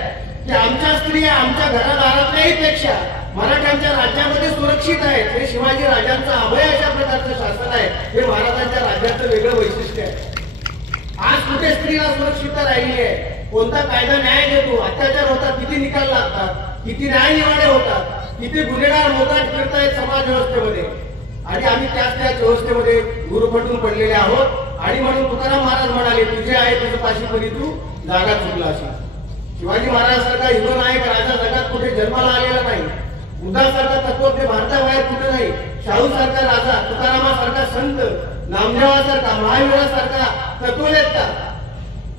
की आमच्या स्त्रिया आमच्या घरादारातल्याही पेक्षा मराठ्यांच्या राज्यामध्ये सुरक्षित आहेत. हे शिवाजी राजांचं अभय अशा प्रकारचं शासन आहे. हे महाराजांच्या राज्याचं वेगळं वैशिष्ट्य आहे. आज कुठे स्त्रीला सुरक्षितता राहिली आहे? कोणता कायदा न्याय देतो? अत्याचार होतात, किती निकाल लागतात, किती न्यायनिवाडे होतात, किती गुन्हेगार मोकाट फिरतायत समाज व्यवस्थेमध्ये आणि आम्ही त्याच व्यवस्थेमध्ये गुरुफटून पडलेले आहोत. आणि म्हणून तुकाराम महाराज म्हणाले तुझे आहे तुझं पाशी परी तू जागा चुकला अशी. शिवाजी महाराजांसारखा युगनायक राजा जगात कुठे जन्माला आलेला नाही. उदासारखा तत्वज्ञ भारताबाहेर कुठे नाही. शाहू सारखा राजा, तुकारामासारखा संत, नामदेवासारखा, महावीरासारखा तत्ववेत्ता,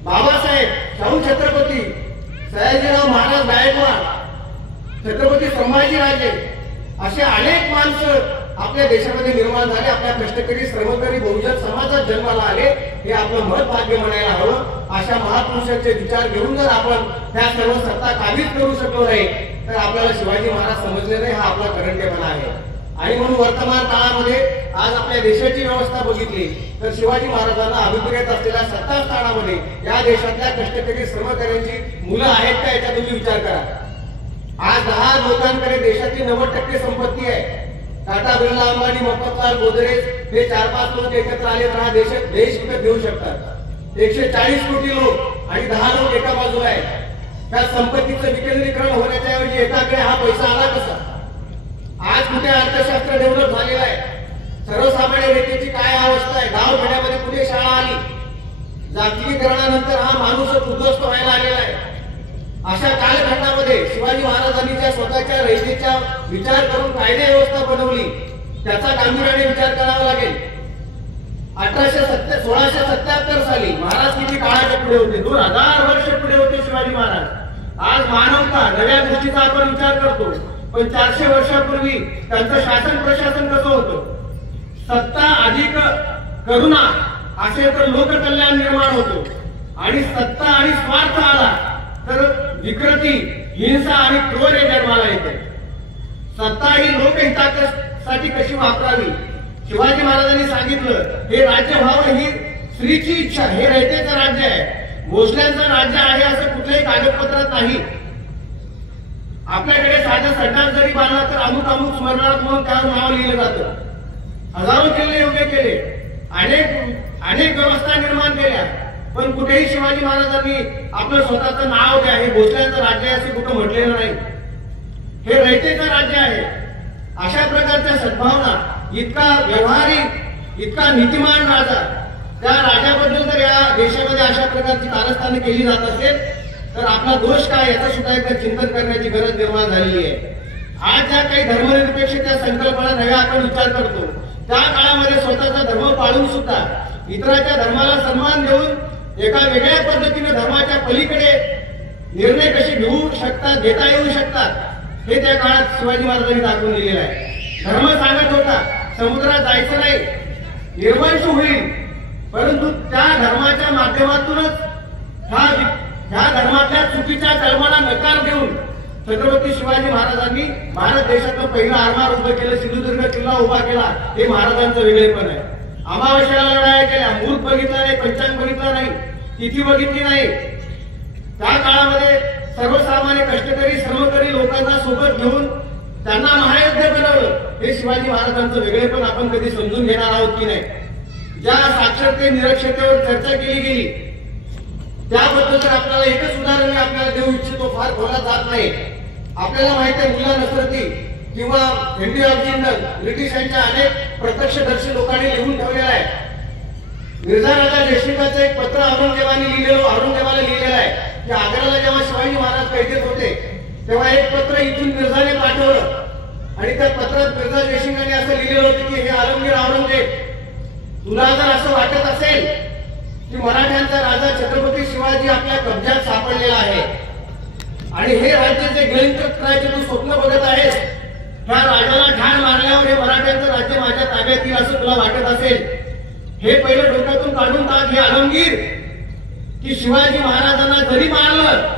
बाबासाहेब, शाहू छत्रपती, सयाजीराव महाराज गायकवाड, छत्रपती संभाजीराजे असे अनेक माणसं आपल्या देशामध्ये निर्माण झाले. आपल्या कष्टकरी, श्रमकरी बहुजन समाजात जन्माला आले. हे आपलं महत् भाग्य म्हणायला हवं. अशा महापुरुषांचे विचार घेऊन जर आपण त्या सर्व सत्ता काबीज करू शकलो नाही तर आपल्याला शिवाजी महाराज समजले नाही. हा आपला करंटेपणा आहे. आणि म्हणून वर्तमान काळामध्ये आज आपल्या देशाची व्यवस्था बघितली तर शिवाजी महाराजांना अभिप्रेत असलेल्या सत्ता स्थानामध्ये या देशातल्या कष्टकरी श्रमकऱ्यांची मुलं आहेत का याचा तुम्ही विचार करा. आज 10 लोकांकडे देशाची 90% संपत्ती आहे. टाटा, बिर्ला, अंबानी, मफतलाल, गोदरेज हे 4-5 लोक एकत्र आले तर हा देश विकत घेऊ शकतात. 140 कोटी लोक आणि 10 लोक एका बाजूला आहेत. त्या संपत्तीचं विकेंद्रीकरण होण्याच्या ऐवजी एकाकडे हा पैसा आला कसा? आज कुठे अर्थशास्त्र डेव्हलप झालेलं आहे? सर्वसामान्य व्यक्तीची काय अवस्था आहे? गाव खेड्यामध्ये कुठे शाळा आली? जागतिकीकरणानंतर हा माणूसच उद्ध्वस्त व्हायला आलेला आहे. अशा कालखंडामध्ये शिवाजी महाराजांनी ज्या स्वतःच्या रयतेचा विचार करून कायदे व्यवस्था बनवली त्याचा गांभीर्याने विचार करावा लागेल. 1677 साली महाराज किती काळाच्या पुढे होते? 2000 वर्ष पुढे होते शिवाजी महाराज. आज मानवता नव्या गोष्टीचा आपण विचार करतो पण 400 वर्षापूर्वी त्यांचं शासन प्रशासन कसं होतं? सत्ता अधिक करुणा असे तर लोककल्याण निर्माण होतो आणि सत्ता आणि स्वार्थ आला तर विकृती, हिंसा आणि क्रोध जन्माला येते. सत्ता ही लोकहितासाठी कशी वापरावी शिवाजी महाराजांनी सांगितलं. हे राज्य व्हावं ही स्त्रीची इच्छा, हे रयतेचं राज्य आहे, भोसल्यांचं राज्य आहे असं कुठल्याही कागदपत्रात नाही. आपल्याकडे साधं संडास जरी बांधला तर अमुक अमुक स्मरणार्थ म्हणून त्यावर नाव लिहिलं जातं. हजारो किल्ले उभे केले, अनेक व्यवस्था निर्माण केल्या, पण कुठेही शिवाजी महाराजांनी आपलं स्वतःचं नाव जे आहे भोसल्यांचं राज्य आहे असं कुठं म्हटलेलं नाही. हे रयतेचं राज्य आहे. अशा प्रकारच्या सद्भावना, इतका व्यवहारिक, इतका नीतिमान राजा, त्या राजाबद्दल जर या देशामध्ये अशा प्रकारची कारस्थाने केली जात असेल तर आपला दोष काय याचं सुद्धा एकदा चिंतन करण्याची गरज निर्माण झालेली आहे. आज ज्या काही धर्मनिरपेक्षतेच्या संकल्पना नव्या आपण विचार करतो, त्या काळामध्ये स्वतःचा धर्म पाळून सुद्धा इतरांच्या धर्माला सन्मान देऊन एका वेगळ्या पद्धतीने धर्माच्या पलीकडे निर्णय कसे घेऊ शकतात, घेता येऊ शकतात, हे त्या काळात शिवाजी महाराजांनी दाखवून दिलेलं आहे. धर्म सांगत होता समुद्रात जायचं नाही, निर्वंश होईल, परंतु त्या धर्माच्या माध्यमातूनच ह्या धर्मातल्या चुकीच्या कल्पना नकार देऊन छत्रपती शिवाजी महाराजांनी भारत देशाचं पहिलं आरमार उभं केलं, सिंधुदुर्ग किल्ला उभा केला. हे महाराजांचं वेगळेपण आहे. अमावस्याला लढाया केल्या, मुहूर्त बघितला नाही, पंचांग बघितला नाही, तिथी बघितली नाही. त्या काळामध्ये सर्वसामान्य कष्टकरी श्रमकरी लोकांना सोबत घेऊन त्यांना महायुद्ध बनवलं. हे शिवाजी महाराजांचं वेगळेपण आपण कधी समजून घेणार आहोत की नाही. ज्या साक्षरते निरक्षरतेवर चर्चा केली गेली त्याबद्दल तर आपल्याला एकच उदाहरण मी आपल्याला देऊ इच्छितो, फार खोलात जात नाही. आपल्याला माहिती आहे मुल्ला नसरती किंवा हेनरी ऑब्जिंडल, ब्रिटिशांच्या अनेक प्रत्यक्षदर्शी लोकांनी लिहून ठेवलेलं आहे. मिर्झा राजा जयसिंगाचं एक पत्र औरंगजेबाला लिहिलेलं आहे की आग्र्याला जेव्हा शिवाजी महाराज कैदेत होते तेव्हा एक पत्र इथून मिर्झाने पाठवलं आणि त्या पत्रात मिर्झा जयसिंगाने असं लिहिलेलं होतं की हे आलमगीर औरंगजेब, तुला जर असं वाटत असेल की मराठ्यांचा राजा छत्रपती शिवाजी आपल्या कब्जात सापडलेला आहे आणि हे राज्य जे गिळंकृत करायचे तू स्वप्न बघत आहेस, त्या राजाला ठाण मारल्यावर हे मराठ्यांचं राज्य माझ्या ताब्यात येईल असं तुला वाटत असेल, हे पहिलं डोक्यातून काढून टाक हे आलमगीर, की शिवाजी महाराजांना जरी मारलं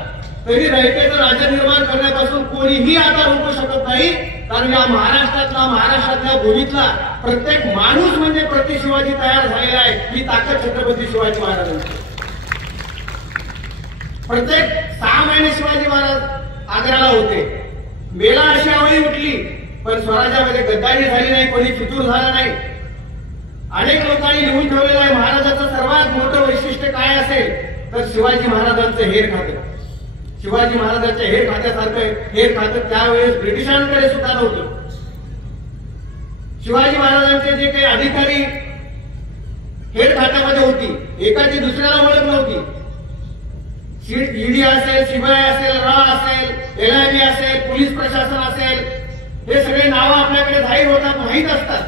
तरी रयतेचं राज्य निर्माण करण्यापासून कोणीही आता रोखू शकत नाही. कारण या महाराष्ट्रातल्या भूमीतला प्रत्येक माणूस म्हणजे प्रति शिवाजी तयार झालेला आहे. ही ताकद छत्रपती शिवाजी महाराजांची. प्रत्येक 6 महिने शिवाजी महाराज आग्र्याला होते. मेला अशी आवळी उठली पण स्वराज्यामध्ये गद्दारी झाली नाही, कोणी फितूर झाला नाही. अनेक लोकांनी लिहून ठेवलेलं आहे महाराजाचं सर्वात मोठं वैशिष्ट्य काय असेल तर शिवाजी महाराजांचं हेर खातं. शिवाजी महाराजांच्या हेर खात्यासारखं हेर खातं त्यावेळेस ब्रिटिशांकडे सुद्धा नव्हतं. शिवाजी महाराजांचे जे काही अधिकारी हेर खात्यामध्ये होती, एकाची दुसऱ्याला ओळख नव्हती. ईडी असेल, सीबीआय असेल, रा असेल, LIB असेल, पोलीस प्रशासन असेल, हे सगळे नावं आपल्याकडे जाहीर होतात, माहीत असतात.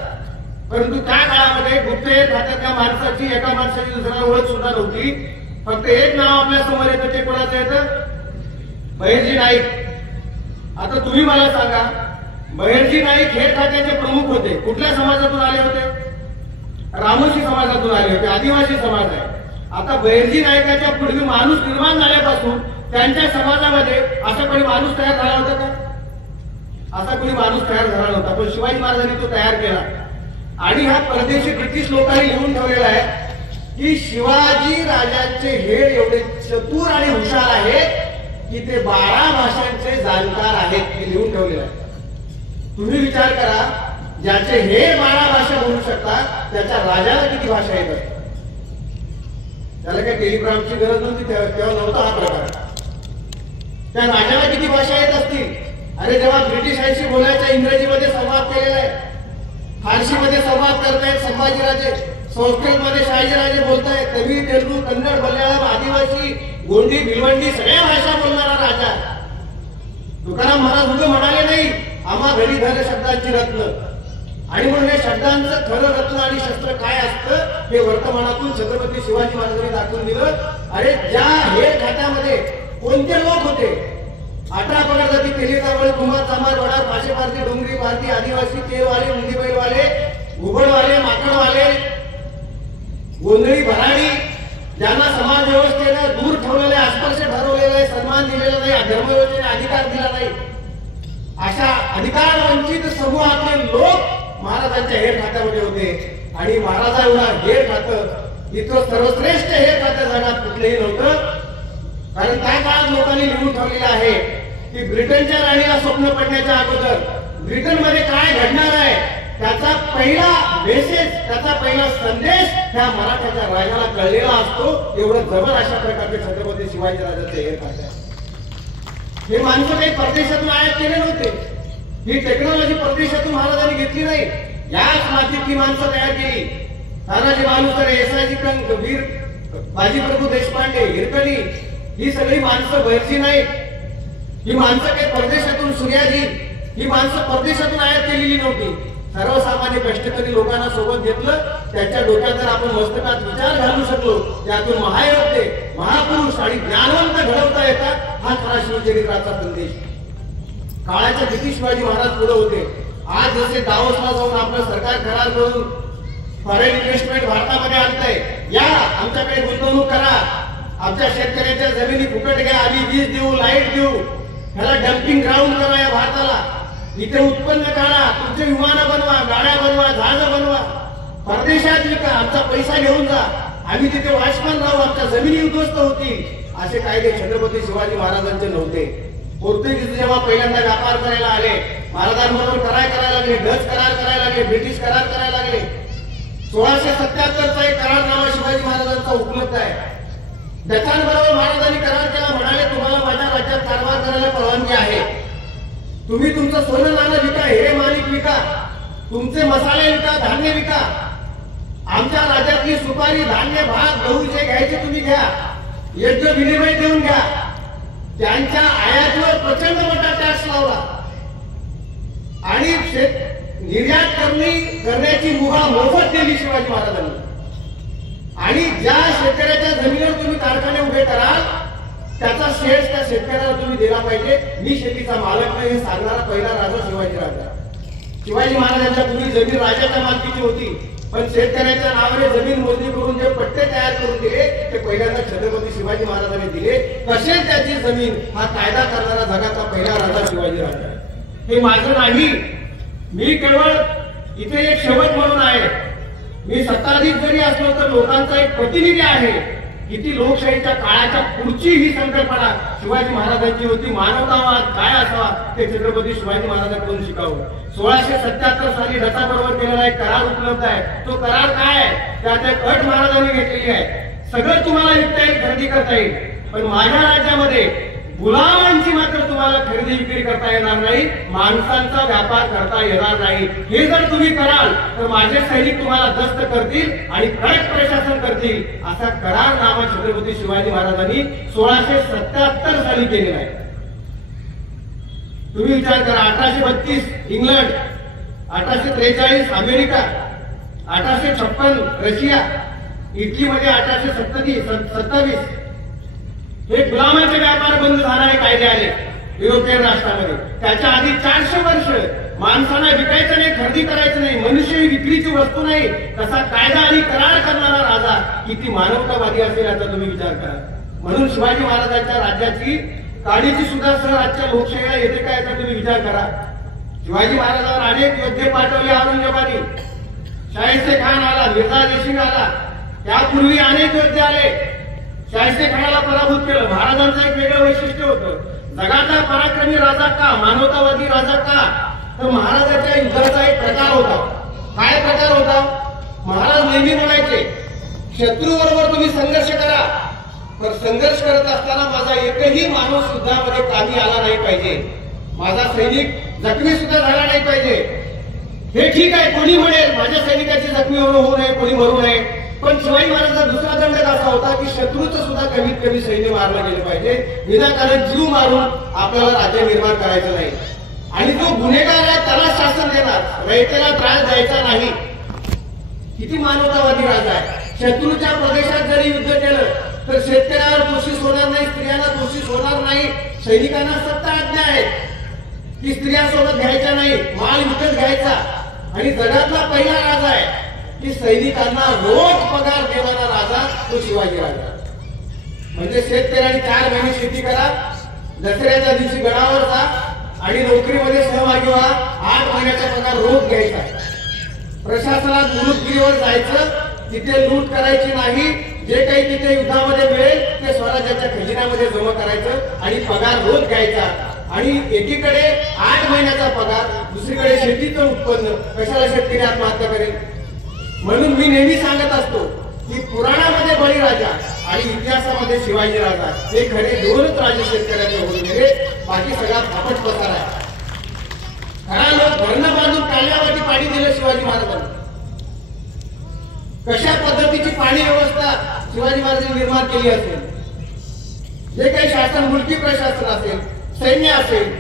परंतु त्या काळामध्ये गुप्तहेर खात्यातल्या माणसाची एका माणसाची दुसऱ्याला ओळख सुद्धा नव्हती. फक्त एक नाव आपल्या समोर येतं, ते कोणाचं येतं? बहिर्जी नाईक. आता तुम्ही मला सांगा, बहिर्जी नाईक हेर खात्याचे प्रमुख होते. कुठल्या समाजातून आले होते? रामोशी समाजातून आले होते, आदिवासी समाज आहे. आता बहिर्जी नाईकाच्या पूर्वी माणूस निर्माण झाल्यापासून त्यांच्या समाजामध्ये असा कोणी माणूस तयार झाला होता का? असा कोणी माणूस तयार झाला नव्हता. पण शिवाजी महाराजांनी तो तयार केला. आणि हा परदेशी ब्रिटिश लोकांनी लिहून ठेवलेला आहे की शिवाजी राजांचे हेर एवढे चतुर आणि हुशार आहेत की ते 12 भाषांचे जाणकार आहेत, हे लिहून ठेवलेलं आहे. तुम्ही विचार करा, ज्याचे हे 12 भाषा बोलू शकतात त्याच्या राजाला किती भाषा येत असतात? त्याला काही टेलिग्रामची गरज नव्हती, तेव्हा नव्हता हा प्रकार. त्या राजाला किती भाषा येत असतील? अरे जेव्हा ब्रिटिशांशी बोलायच्या इंग्रजीमध्ये संवाद केलेला आहे, फारसीमध्ये संवाद करतायत संभाजीराजे, संस्कृतमध्ये शहाजीराजे बोलतायत, तमिळ, तेलुगू, कन्नड, मल्याळम, आदिवासी, गोंडी, भिलवंडी सगळ्या भाषा बोलणारा राजा. तुकाराम महाराज उभे म्हणाले नाही आम्हा घरी घर शब्दांची रत्न, आणि म्हणून हे शब्दांचं खरं रत्न आणि शस्त्र काय असतं हे वर्तमानातून छत्रपती शिवाजी महाराजांनी दाखवून दिलं. अरे ज्या हेर खात्यामध्ये कोणते लोक होते? 18 पगार जाती, तेलीतावळ, कुंभार, चांभार, वडार, पाशे पारधी, डोंगरी पारधी, आदिवासी, तेलवाले, मुंडीबैलवाले, घुबडवाले, माकडवाले, गोंधळी, भराडी, ज्यांना समाज व्यवस्थेनं दूर ठेवलेलं आहे, अस्पर्श ठरवलेलं आहे, सन्मान दिलेला नाही, धर्मव्यवस्थेने अधिकार दिला नाही, अशा अधिकार वंचित समूहातले लोक महाराजांच्या हेर खात्यामध्ये होते. आणि महाराजा एवढा हेर खातं इतकं सर्वश्रेष्ठ हेर खात्या जगात कुठलेही नव्हतं. कारण त्या काळात लोकांनी लिहून ठेवलेलं आहे की ब्रिटनच्या राणीला स्वप्न पडण्याच्या अगोदर ब्रिटनमध्ये काय घडणार आहे त्याचा पहिला मेसेज, त्याचा पहिला संदेश ह्या मराठ्याच्या राजाला कळलेला असतो. एवढं जबर अशा प्रकारचे छत्रपती शिवाजी राजाचे हे करतात. हे माणसं काही परदेशातून आयात केले नव्हते. ही टेक्नॉलॉजी परदेशातून महाराजांनी घेतली नाही. याच मातीतली माणसं तयार केली. तानाजी मालुसरे, एस.आय. कंक, वीर बाजीप्रभू देशपांडे, हिरकणी, ही सगळी माणसं बाहेरची नाही. ही माणसं काही परदेशातून, सूर्याजी, ही माणसं परदेशातून आयात केलेली नव्हती. सर्वसामान्य कष्टकरी लोकांना सोबत घेतलं. त्यांच्या डोक्यात जर आपण मस्तकात विचार घालू शकलो, त्यातून महायोद्धे, महापुरुष आणि ज्ञानवंत घडवता येतात. हा खरा शिवचरित्राचा संदेश. काळाच्या किती शिवाजी महाराज पुढे होते. आज जसे दावोसला जाऊन आपलं सरकार करार करून फॉरेन इन्व्हेस्टमेंट भारतामध्ये आणतंय, या आमच्याकडे गुंतवणूक करा, आमच्या शेतकऱ्यांच्या जमिनी फुकट घ्या, आम्ही वीज देऊ, लाईट देऊ, ह्याला डम्पिंग ग्राउंड करा या भारताला, इथे उत्पन्न काढा, तुमचे विमानं बनवा, गाड्या बनवा, जहाज बनवा, परदेशात विका, आमचा पैसा घेऊन जा, आम्ही तिथे वाचमान राहू, आमच्या जमिनी उद्ध्वस्त होतील. असे कायदे छत्रपती शिवाजी महाराजांचे नव्हते. पोर्तुगीज जेव्हा पहिल्यांदा व्यापार करायला आले, महाराजांबरोबर करार करायला लागले, डच करार करायला लागले, ब्रिटिश करार करायला लागले. 1677चा एक करारनामा शिवाजी महाराजांचा उपलब्ध आहे. डचांबरोबर महाराजांनी करार केला. म्हणाले, तुम्हाला माझ्या राज्यात कारभार करायला परवानगी आहे. तुम्ही तुमचं सोनं नाणं विका, हिरे माणिक विका, तुमचे मसाले विका, धान्य विका, आमच्या राज्यातली सुपारी, धान्य, भात, गहू जे घ्यायचे तुम्ही घ्या, योग्य विनिमय देऊन घ्या. त्यांच्या आयातीवर प्रचंड मोठा टॅक्स लावला आणि निर्यात करण्याची मुभा मोफत दिली शिवाजी महाराजांनी. आणि ज्या शेतकऱ्याच्या जमिनीवर तुम्ही कारखाने उभे कराल त्याचा शेअर त्या शेतकऱ्याला तुम्ही दिला पाहिजे. मी शेतीचा मालक नाही हे सांगणारा पहिला राजा शिवाजी राजा. शिवाजी महाराजांच्या पूर्वी जमीन राजाच्या मालकीची होती, पण शेतकऱ्याच्या नावाने जमीन मोजणी करून जे पट्टे तयार करून दिले ते पहिल्यांदा छत्रपती शिवाजी महाराजांनी दिले. कसे त्याची जमीन हा कायदा करणारा जगाचा पहिला राजा शिवाजी राजा. हे माझं नाही, मी केवळ इथे एक शेवट म्हणून आहे. मी सत्ताधीश जरी असलो तर लोकांचा एक प्रतिनिधी आहे. किती लोकशाहीच्या काळाच्या पुढची ही संकल्पना शिवाजी महाराजांची होती. मानवतावाद काय असावा ते छत्रपती शिवाजी महाराजांकडून शिकावं. 1677 साली डचाबरोबर केलेला एक करार उपलब्ध आहे. तो करार काय आहे? त्यात एक अट महाराजांनी घेतलेली आहे. सगळं तुम्हाला विकता येईल, खरेदी करता येईल, पण माझ्या राज्यामध्ये गुलामांची मात्र तुम्हाला खरेदी विक्री करता येणार नाही, माणसांचा व्यापार करता येणार नाही. हे जर तुम्ही कराल तर माझे सैनिक तुम्हाला दस्त करतील आणि कडक प्रशासन करतील. असा करारनामा छत्रपती शिवाजी महाराजांनी 1677 साली केलेला आहे. तुम्ही विचार करा, 1832 इंग्लंड, 1843 अमेरिका, 1856 रशिया, इटलीमध्ये 1827 हे गुलामाचे व्यापार बंद झाणारे कायदे आले युरोपियन राष्ट्रामध्ये. त्याच्या आधी 400 वर्ष माणसांना विकायचं नाही, खरेदी करायचं नाही, मनुष्य ही विक्रीची वस्तू नाही, तसा कायदा आणि करार करणारा राजा किती मानवतावादी असेल याचा तुम्ही विचार करा. म्हणून शिवाजी महाराजांच्या राज्याची काळीची सुद्धा सर आजच्या लोकशाहीला येते का याचा तुम्ही विचार करा. शिवाजी महाराजांवर अनेक योद्धे पाठवले औरंगजेबाने. शाहिस्ते खान आला, मिर्झा जयसिंग आला, त्यापूर्वी अनेक योद्धे आले. शाहिस्ते खानाला पराभूत केलं. महाराजांचं एक वेगळं वैशिष्ट्य होतं. जगाचा पराक्रमी राजा का, मानवतावादी राजा का, तर महाराजांच्या युद्धाचा एक प्रकार होता. काय प्रकार होता? महाराज नेहमी म्हणायचे, शत्रू बरोबर तुम्ही संघर्ष करा, पण संघर्ष करत असताना माझा एकही माणूस युद्धामध्ये कामी आला नाही पाहिजे, माझा सैनिक जखमी सुद्धा झाला नाही पाहिजे. हे ठीक आहे, कोणी म्हणेल माझ्या सैनिकाची जखमी होऊ नये, कोणी मरू नये, पण शिवाजी महाराजांचा दुसरा दंडक असा होता की शत्रूचं सुद्धा कमीत कमी सैन्य मारलं गेलं पाहिजे. विनाकारण जीव मारून आपल्याला राज्य निर्माण करायचं नाही. आणि जो गुन्हेगार आहे त्याला शासन देणार, रयतेला त्रास द्यायचा नाही. किती मानवतावादी राजा आहे. शत्रूच्या प्रदेशात जरी युद्ध केलं तर शेतकऱ्यावर दोषी होणार नाही, स्त्रियांना दोषी होणार नाही. सैनिकांना सक्त आज्ञा आहे की स्त्रियांसोबत घ्यायच्या नाही, माल विकत घ्यायचा. आणि जगातला पहिला राजा आहे की सैनिकांना रोज पगार देणारा राजा तो शिवाजी राजा. म्हणजे शेतकऱ्यांनी 4 महिने शेती करा, दसऱ्याच्या दिवशी गडावर जा आणि नोकरीमध्ये सहभागी व्हा. 8 महिन्याचा पगार रोज घ्यायचा. प्रशासनात मुलुकगिरीवर जायचं, तिथे लूट करायची नाही. जे काही तिथे युद्धामध्ये मिळेल ते स्वराज्याच्या खजिन्यामध्ये जमा करायचं आणि पगार रोज घ्यायचा. आणि एकीकडे 8 महिन्याचा पगार, दुसरीकडे शेतीचं उत्पन्न, कशाला शेतकरी आत्महत्या करेल? म्हणून मी नेहमी सांगत असतो की पुराणामध्ये बळीराजा आणि इतिहासामध्ये शिवाजी राजा हे खरे दोनच राजे शेतकऱ्याचे होऊन गेले. बाकी सगळा फापट पसार आहे. खरा लोक धरणं बांधून कालव्यावरती पाणी दिलं शिवाजी महाराजांनी. कशा पद्धतीची पाणी व्यवस्था शिवाजी महाराजांनी निर्माण केली असेल, जे काही शासन, मुलकी प्रशासन असेल, सैन्य असेल,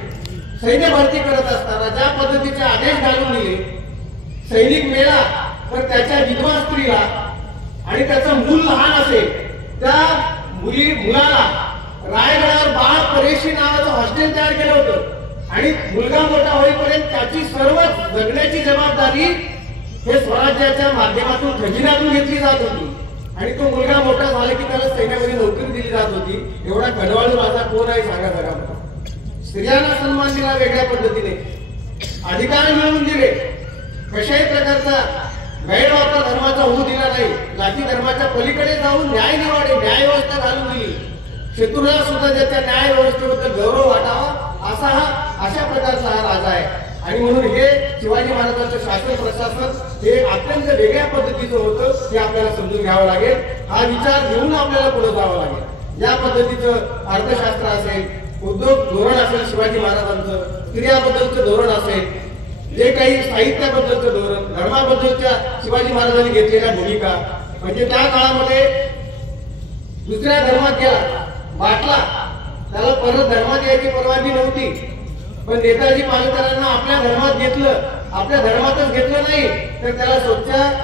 सैन्य भरती करत असताना ज्या पद्धतीचे आदेश घालून दिले, सैनिक मेला तर त्याच्या विधवा स्त्रीला आणि त्याचं मूल लहान असेल त्या मुलाला रायगडावर बाळ परेशी नावाचं हॉस्टेल तयार केलं होतं आणि मुलगा मोठा होईपर्यंत त्याची सर्व जगण्याची जबाबदारी हे स्वराज्याच्या माध्यमातून खजिन्यातून घेतली जात होती आणि तो मुलगा मोठा झाला की त्याला सैन्यामध्ये नोकरी दिली जात होती. एवढा कनवाळू राजा कोण आहे सांगा जगामध्ये? स्त्रियांना सन्मान दिला वेगळ्या पद्धतीने, अधिकार मिळवून दिले, कशाही प्रकारचा गैरवापर धर्माचा होऊ दिला नाही. जाती धर्माच्या पलीकडे जाऊन न्याय व्यवस्था घालून दिली. शत्रूला सुद्धा त्याच्या न्याय व्यवस्थेबद्दल गौरव वाटावा अशा प्रकारचा हा राजा आहे. आणि म्हणून हे शिवाजी महाराजांचं शासन प्रशासन हे अत्यंत वेगळ्या पद्धतीचं होतं हे आपल्याला समजून घ्यावं लागेल. हा विचार घेऊन आपल्याला पुढे जावं लागेल. या पद्धतीचं अर्थशास्त्र असेल, उद्योग धोरण असेल, शिवाजी महाराजांचं स्त्रियाबद्दलचं धोरण असेल, जे काही साहित्याबद्दलचं धोरण, धर्माबद्दलच्या शिवाजी महाराजांनी घेतलेल्या भूमिका, म्हणजे त्या काळामध्ये दुसऱ्या धर्मात गेला, वाटला, त्याला परत धर्मात यायची परवानगी नव्हती. पण नेताजी पालकरांना आपल्या धर्मात घेतलं, आपल्या धर्मातच घेतलं नाही तर त्याला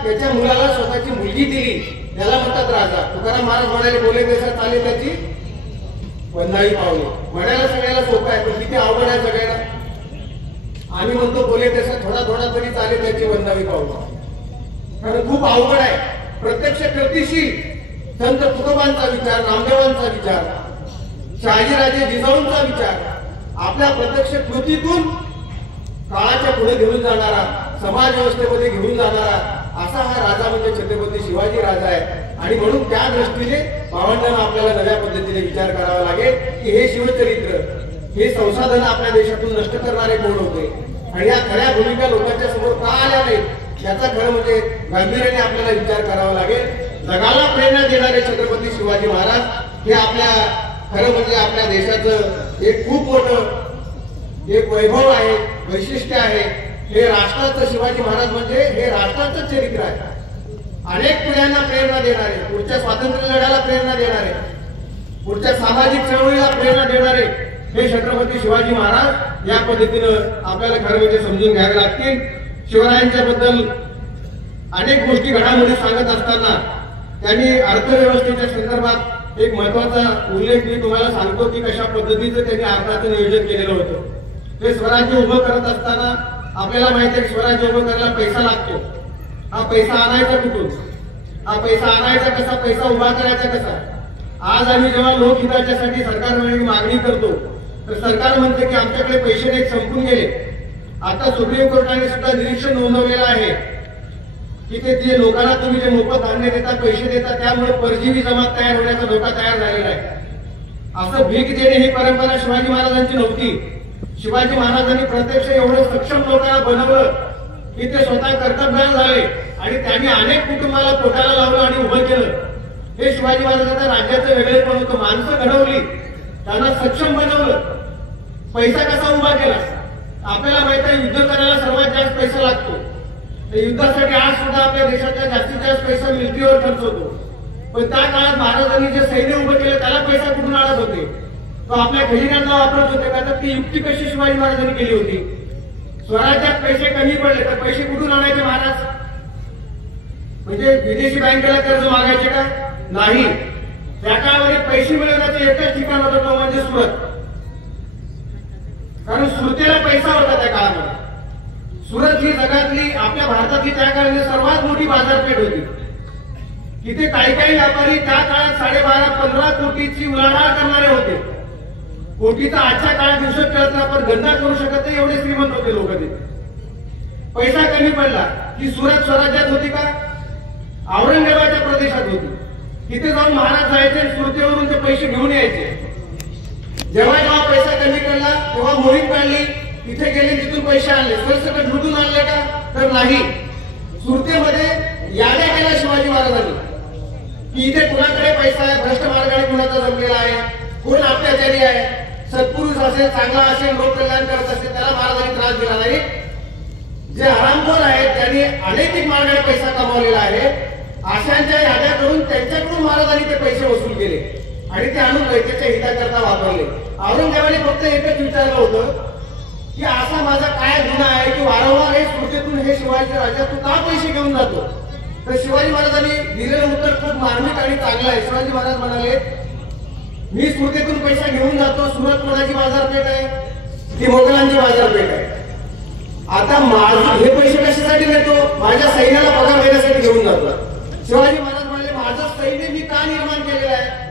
त्याच्या मुलाला स्वतःची मुलगी दिली. त्याला म्हणतात राजा. तुकाराम महाराज म्हणाले, बोले तसा चाले त्याची वंदावी पावले. म्हणायला सगळ्याला सोपं आहे, पण किती अवघड आहे सगळ्याला. आम्ही म्हणतो बोले तसा थोडा तरी चाले त्याची वंदावी पावले, कारण खूप अवघड आहे. प्रत्यक्ष कृतीशील संत तुकोबांचा विचार, रामदेवांचा विचार, शहाजीराजे जिजाऊंचा विचार आपल्या प्रत्यक्ष कृतीतून काळाच्या पुढे घेऊन जाणारा, समाज व्यवस्थेमध्ये घेऊन जाणारा असा हा राजा म्हणजे छत्रपती शिवाजी राजा आहे. आणि म्हणून त्या दृष्टीने भावंडांना आपल्याला नव्या पद्धतीने विचार करावा लागेल की हे शिवचरित्र, हे संसाधन आपल्या देशातून नष्ट करणारे कोण होते आणि या खऱ्या भूमिका लोकांच्या समोर का आल्या नाहीत याचा खरं म्हणजे गांभीर्याने आपल्याला विचार करावा लागेल. जगाला प्रेरणा देणारे छत्रपती शिवाजी महाराज हे आपल्या खरं म्हणजे आपल्या देशाचं एक खूप मोठं एक वैभव आहे, वैशिष्ट्य आहे. हे राष्ट्राचं शिवाजी महाराज म्हणजे हे राष्ट्राचं चरित्र आहे. अनेक पिढ्यांना प्रेरणा देणारे, पुढच्या स्वातंत्र्य लढ्याला प्रेरणा देणारे, पुढच्या सामाजिक चळवळीला प्रेरणा देणारे हे छत्रपती शिवाजी महाराज या पद्धतीनं आपल्याला खरं म्हणजे समजून घ्यावे लागतील. शिवरायांच्या बद्दल अनेक गोष्टी घडामोडी सांगत असताना त्यांनी अर्थव्यवस्थेच्या संदर्भात एक महत्वाचा उल्लेख मी तुम्हाला सांगतो की कशा पद्धतीचं त्यांनी अर्थाचं नियोजन केलेलं होतं. ते स्वराज्य उभं करत असताना आपल्याला माहिती आहे स्वराज्य उभं करायला पैसा लागतो. हा पैसा आणायचा कुठून, हा पैसा आणायचा कसा, पैसा उभा करायचा कसा. आज आम्ही जेव्हा लोकहिताच्यासाठी सरकारकडे मागणी करतो तर सरकार म्हणते की आमच्याकडे पैसे नाही, संपून गेले. आता सुप्रीम कोर्टाने सुद्धा निरीक्षण नोंदवलेलं आहे की ते जे लोकांना तुम्ही जे मोफत धान्य देता, पैसे देता, त्यामुळे परजीवी जमात तयार होण्याचा धोका तयार झालेला आहे. असं भीक देणे ही परंपरा शिवाजी महाराजांची नव्हती. शिवाजी महाराजांनी प्रत्यक्ष एवढं सक्षम लोकांना बनवलं की ते स्वतः कर्तबगार झाले आणि त्यांनी अनेक कुटुंबाला पोटाला लावलं आणि उभं केलं. हे शिवाजी महाराजांच्या राज्याचं वेगळेपण होतं. माणसं घडवली, त्यांना सक्षम बनवलं. पैसा कसा उभा केला आपल्याला माहित आहे. युद्ध करायला सर्वात जास्त पैसा लागतो. युद्धासाठी आज सुद्धा आपल्या देशातल्या जास्तीत जास्त पैसा मिलिटरीवर खर्च होतो. पण त्या काळात महाराजांनी जे सैन्य उभं केलं त्याला पैसा कुठून आणत होते, तो आपल्या खजिन्याला वापरत होते. का तर ती युक्ती कशी शिवाजी महाराजांनी केली होती. स्वराज्यात पैसे कमी पडले तर पैसे कुठून आणायचे महाराज, म्हणजे विदेशी बँकेला कर्ज मागायचे का? नाही. त्या काळामध्ये पैसे मिळवण्याचं एकच ठिकाण होतं, तो म्हणजे सुरत. कारण सुरतेला पैसा होता त्या काळामध्ये. सुरत ही जगातली, आपल्या भारतातली त्या काळातली सर्वात मोठी बाजारपेठ होती. तिथे काही व्यापारी त्या काळात 12.5-15 कोटीची उलाढाल करणारे होते. कोटीचा आजच्या काळात दिवसात कळत आपण गणना करू शकत नाही, एवढे श्रीमंत होते लोक. तिथे पैसा कमी पडला की सुरत स्वराज्यात होती का? औरंगाबादच्या प्रदेशात होती. तिथे जाऊन महाराज जायचे, सुरतेवरून ते पैसे घेऊन यायचे. जेव्हा जेव्हा पैसा कमी पडला तेव्हा मोहीम काढली, तिथे गेले, तिथून पैसे आणले. सरसकट लुटून आणले का? तर नाही. सुरतेमध्ये याद्या केल्या शिवाजी महाराजांनी की इथे कुणाकडे पैसा आहे, भ्रष्ट मार्गाने कुणाचा जमलेला आहे, कोण अत्याचारी आहे, सत्पुरुष असेल, चांगला असेल, लोक कल्याण करत असेल, त्याला महाराजांनी त्रास दिला नाही. जे हरामखोर आहेत, त्यांनी अनैतिक मार्गाने पैसा कमावलेला आहे, अशांच्या याद्या करून त्यांच्याकडून महाराजांनी ते पैसे वसूल केले आणि ते आणून रयतेच्या हिताकरता वापरले. औरंगजेबाने फक्त एकच विचारलं होतं की असा माझा काय गुन्हा आहे की वारंवार हे सुरतेतून हे शिवाजी राजा तू का पैसे घेऊन जातो? तर शिवाजी महाराजांनी दिलेलं उत्तर खूप मार्मिक आणि चांगलं आहे. शिवाजी महाराज म्हणाले, मी सुरतेतून पैसा घेऊन जातो. सुरत कोणाची बाजारपेठ आहे? ती मोगलांची बाजारपेठ आहे. आता हे पैसे कशासाठी देतो? माझ्या सैन्याला पगार देण्यासाठी घेऊन जातो. शिवाजी महाराज म्हणाले, माझं सैन्य मी का निर्माण केलेलं आहे?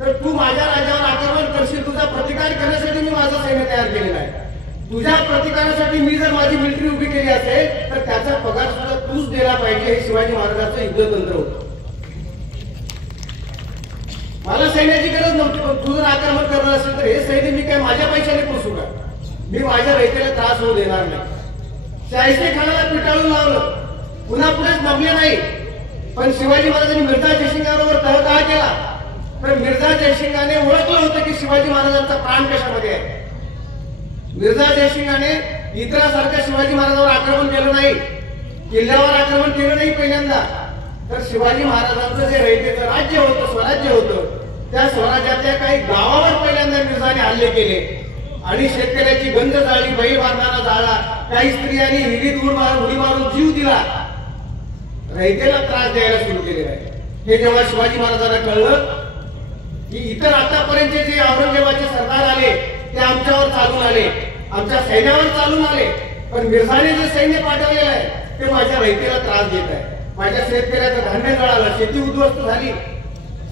तर तू माझ्या राज्यावर आक्रमण करशील, तुझा प्रतिकार करण्यासाठी मी माझं सैन्य तयार केलेलं आहे. तुझ्या प्रतिकारासाठी मी जर माझी मिलिटरी उभी केली असेल तर त्याचा पगार सुद्धा तूच दिला पाहिजे. हे शिवाजी महाराजांचं युद्धतंत्र होतं. मला सैन्याची गरज नव्हती, पण तू जर आक्रमण करणार असेल तर हे सैन्य मी काय माझ्या पैशाने पोसू का? मी माझ्या रयतेला त्रास होऊ देणार नाही. शाहिस्ते खानाला पिटाळून लावलं, पुन्हा पुढेच नमले नाही. पण शिवाजी महाराजांनी मिर्झा जयसिंगाबरोबर तह का केला? तर मिर्झा जयसिंगाने ओळखलं होतं की शिवाजी महाराजांचा प्राण कशामध्ये आहे. मिर्झा जयसिंगाने इतरांसारख्या शिवाजी महाराजांवर आक्रमण केलं नाही, किल्ल्यावर आक्रमण केलं नाही पहिल्यांदा. तर शिवाजी महाराजांचं जे रयतेचं राज्य होतं, स्वराज्य होतं, त्या स्वराज्यातल्या काही गावावर पहिल्यांदा मिर्झाने हल्ले केले आणि शेतकऱ्याची गंज जाळली, बैल बांधताना जाळला, काही स्त्रियांनी हिरीत उडी मारून जीव दिला, रयतेला त्रास द्यायला सुरू केलेला आहे. हे जेव्हा शिवाजी महाराजांना कळलं की इतर आतापर्यंतचे जे औरंगजेबाचे सरदार आले ते आमच्यावर चालून आले, आमच्या सैन्यावर चालून आले, पण मिर्झाने जे सैन्य पाठवलेलं आहे ते माझ्या रयतेला त्रास देत आहे. माझ्या शेतकऱ्याचं धान्य जळालं, शेती उद्ध्वस्त झाली,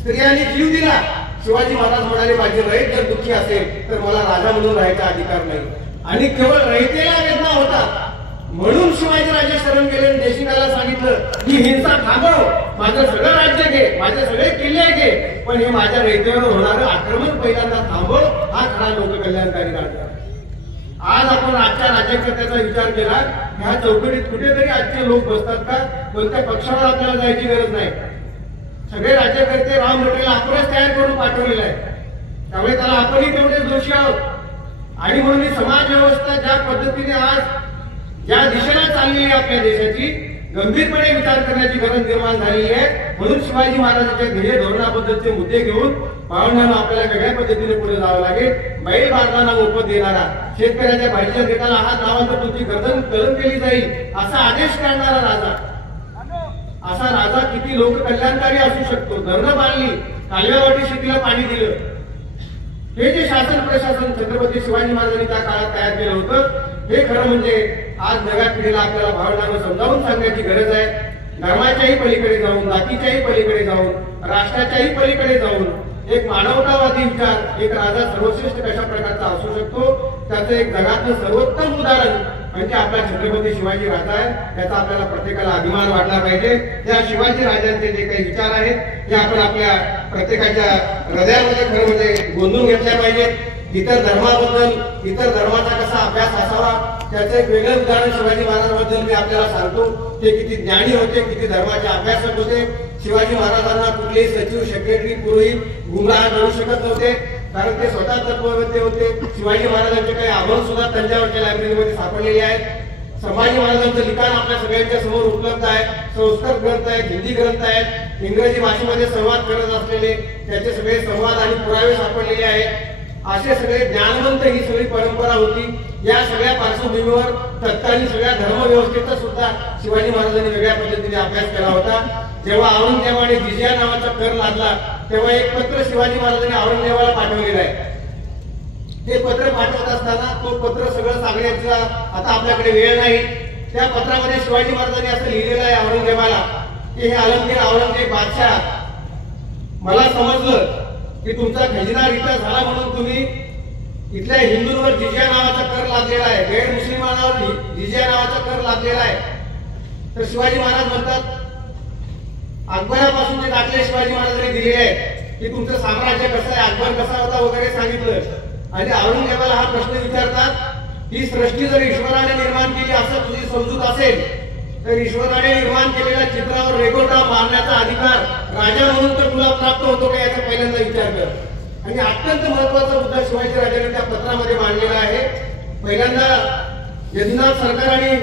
स्त्रियांनी जीव दिला. शिवाजी महाराज म्हणाले, माझी रयत जर दुःखी असेल तर मला राजा म्हणून राहायचा अधिकार नाही. आणि केवळ रयतेला वेदना होता म्हणून शिवाजी राजे शरण गेले आणि जयसिंगाला सांगितलं की हिंसा थांबव, माझं सगळं राज्य घे, माझे सगळे किल्ले घे, पण हे माझ्या रयतेवर होणारं आक्रमण पहिल्यांदा थांबव. हा खरा लोककल्याणकारी राज्य. आज आपण आजच्या राज्यकर्त्याचा विचार केला, ह्या चौकटीत कुठेतरी आजचे लोक बसतात का? कोणत्या पक्षावर आपल्याला जायची गरज नाही. सगळे राज्यकर्ते राम मोठेला आपणच तयार करून पाठवलेला आहे, त्यामुळे त्याला आपणही तेवढेच दोषी आहोत. आणि म्हणून ही समाज व्यवस्था ज्या पद्धतीने आज ज्या दिशेला चाललेली आहे आपल्या देशाची, गंभीरपणे विचार करण्याची गरज निर्माण झालेली आहे. म्हणून शिवाजी महाराजांच्या ध्येय धोरणाबद्दलचे मुद्दे घेऊन पाहुण्यांना आपल्याला वेगळ्या पद्धतीने पुढे जावं लागेल. बैल बांधताना मोफत देणारा, शेतकऱ्याच्या भाजीच्या देताना हात लावांतर तुमची गर्दन कलम केली जाईल असा आदेश काढणारा राजा, असा राजा किती लोककल्याणकारी असू शकतो? धरणं बांधली, कालव्यावाटी शेतीला पाणी दिलं, हे जे शासन प्रशासन छत्रपती शिवाजी महाराजांनी त्या काळात तयार केलं होतं, हे खरं म्हणजे आज नव्या पिढीला आपल्याला भावनांना समजावून सांगण्याची गरज आहे. धर्माच्याही पलीकडे जाऊन, जातीच्याही पलीकडे जाऊन, राष्ट्राच्याही पलीकडे जाऊन एक मानवतावादी विचार, एक राजा सर्वश्रेष्ठ कशा प्रकारचा असू शकतो, त्याचं एक जगातलं सर्वोत्तम उदाहरण म्हणजे आपला छत्रपती शिवाजी राजा आहे. त्याचा आपल्याला प्रत्येकाला अभिमान वाटला पाहिजे. त्या शिवाजी राजांचे जे काही विचार आहेत ते आपण आपल्या प्रत्येकाच्या हृदयामध्ये खरं म्हणजे गोंधून घेतल्या पाहिजेत. इतर धर्माबद्दल, इतर धर्माचा कसा अभ्यास असावा त्याचं एक वेगळं उदाहरण शिवाजी महाराजांबद्दल मी आपल्याला सांगतो. ते किती ज्ञानी होते, किती धर्माचे अभ्यासक होते. शिवाजी महाराजांना कुठलेही सचिव, सेक्रेटरी, पुरोहित गुमराह करू शकत नव्हते, कारण ते स्वतः तत्ववेत्ते होते. शिवाजी महाराजांचे काही अभंग सुद्धा तंजावरच्या लायब्ररीमध्ये सापडलेले आहेत. संभाजी महाराजांचं लिखाण आपल्या सगळ्यांच्या समोर उपलब्ध आहे. संस्कृत ग्रंथ आहेत, हिंदी ग्रंथ आहेत, इंग्रजी भाषेमध्ये संवाद करत असलेले त्याचे सगळे संवाद आणि पुरावे सापडलेले आहेत. असे सगळे ज्ञानवंत ही सगळी परंपरा होती. या सगळ्या पार्श्वभूमीवर तत्कालीन सगळ्या धर्मव्यवस्थेचा सुद्धा शिवाजी महाराजांनी वेगळ्या पद्धतीने अभ्यास केला होता. जेव्हा औरंगजेबाने जिजिया नावाचा कर लादला तेव्हा एक पत्र शिवाजी महाराजांनी औरंगजेबाला पाठवलेलं आहे. ते पत्र पाठवत असताना तो पत्र सगळं सांगण्याचा आता आपल्याकडे वेळ नाही. त्या पत्रामध्ये शिवाजी महाराजांनी असं लिहिलेलं आहे औरंगजेबाला की हे आलमगीर औरंगजेब बादशाह, मला समजलं की तुमचा खजिना रिक्त झाला म्हणून तुम्ही इथल्या हिंदूंवर जिजिया नावाचा कर लादलेला आहे, गैर मुस्लिमांवर जिजिया नावाचा कर लादलेला आहे. तर शिवाजी महाराज म्हणतात, अकबरापासून जे दाखले शिवाजी महाराजांनी दिलेले आहेत की तुमचं साम्राज्य कसं आहे, अकबर कसा होता वगैरे सांगितलं. आणि औरंगजेबाला हा प्रश्न विचारतात ही सृष्टी जर ईश्वराने निर्माण केली असं तुझी समजूत असेल तर ईश्वराने निर्माण केलेल्या चित्रावर रेगोटा मारण्याचा अधिकार राजा म्हणून तर तुला प्राप्त होतो का, याचा पहिल्यांदा विचार कर. आणि अत्यंत महत्वाचा मुद्दा शिवाजी राजांनी त्या पत्रामध्ये मांडलेला आहे. पहिल्यांदा यदुनाथ सरकाराने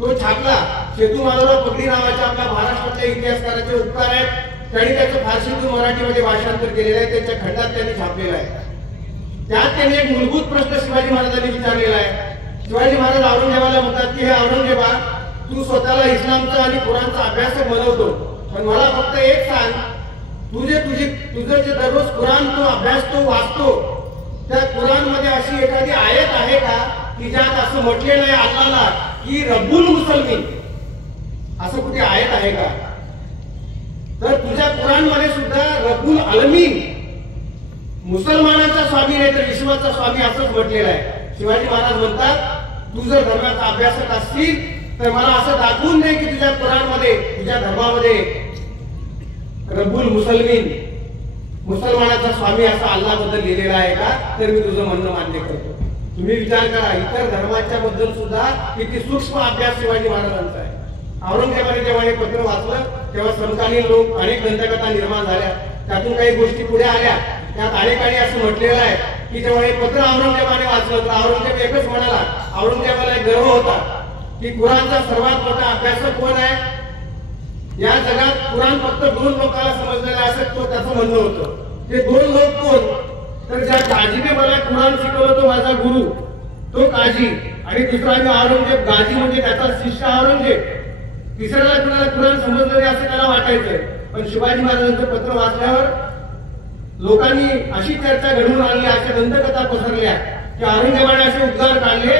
तो छापला. सेतू माधवराव पगडी नावाच्या आपल्या महाराष्ट्रातल्या इतिहासकाराचे उपकार आहेत. त्यांनी त्याचं फारसीतून मराठीमध्ये भाषांतर केलेलं आहे. त्यांच्या खंडात त्यांनी छापलेलं आहे. त्यात त्यांनी एक मूलभूत प्रश्न शिवाजी महाराजांनी विचारलेला आहे. शिवाजी महाराज औरंगजेबाला म्हणतात की हे औरंगजेबा, तू स्वतःला इस्लामचा आणि कुराणचा अभ्यासक बनवतो, पण मला फक्त एक सांग, तुझं जे दररोज कुराण तू अभ्यासतो वाचतो त्या कुराण मध्ये अशी एखादी आयत आहे का की ज्यात असं म्हटलेलं आहे अल्लाहला की रब्बुल मुसलमीन, असं कुठे आयत आहे का? तर तुझ्या कुराण मध्ये सुद्धा रब्बुल आलमीन, मुसलमानांचा स्वामी नाही तर विश्वाचा स्वामी असंच म्हटलेलं आहे. शिवाजी महाराज म्हणतात तू जर धर्माचा अभ्यासक असतील तर मला असं दाखवून दे की तुझ्या कुराण मध्ये, तुझ्या धर्मामध्ये रब्बुल मुसलमीन, मुसलमानाचा स्वामी असं अल्लाहबद्दल लिहिलेलं आहे का, तर मी तुझं म्हणणं मान्य करतो. तुम्ही विचार करा इतर धर्माच्या बद्दल सुद्धा किती सूक्ष्म अभ्यास शिवाजी महाराजांचा आहे. औरंगजेबाने जेव्हा हे पत्र वाचलं तेव्हा समकालीन लोक अनेक दंतकथा निर्माण झाल्या, त्यातून काही गोष्टी पुढे आल्या. त्यात अनेकांनी असं म्हटलेलं आहे की जेव्हा हे पत्र औरंगजेबाने वाचलं तर औरंगजेब एकच म्हणाला, औरंगजेबाला एक गर्व होता की कुराणचा सर्वात मोठा अभ्यासक कोण आहे या जगात. कुराण फक्त 2 लोकांना समजलेलं आहे असं तो त्याचं म्हणणं होतं. ते 2 लोक कोण, तर ज्या काजीने मला कुराण शिकवलं तो माझा गुरु, तो काजी, आणि दुसरा मी औरंगजेब. गाजी म्हणजे त्याचा शिष्य औरंगजेब. तिसऱ्याला कुणाला कुराण समजलं नाही असं त्याला वाटायचंय. पण शिवाजी महाराजांचं पत्र वाचल्यावर लोकांनी अशी चर्चा घडवून आणली, अशा दंतकथा पसरल्या की औरंगजेबाने असे उद्गार काढले,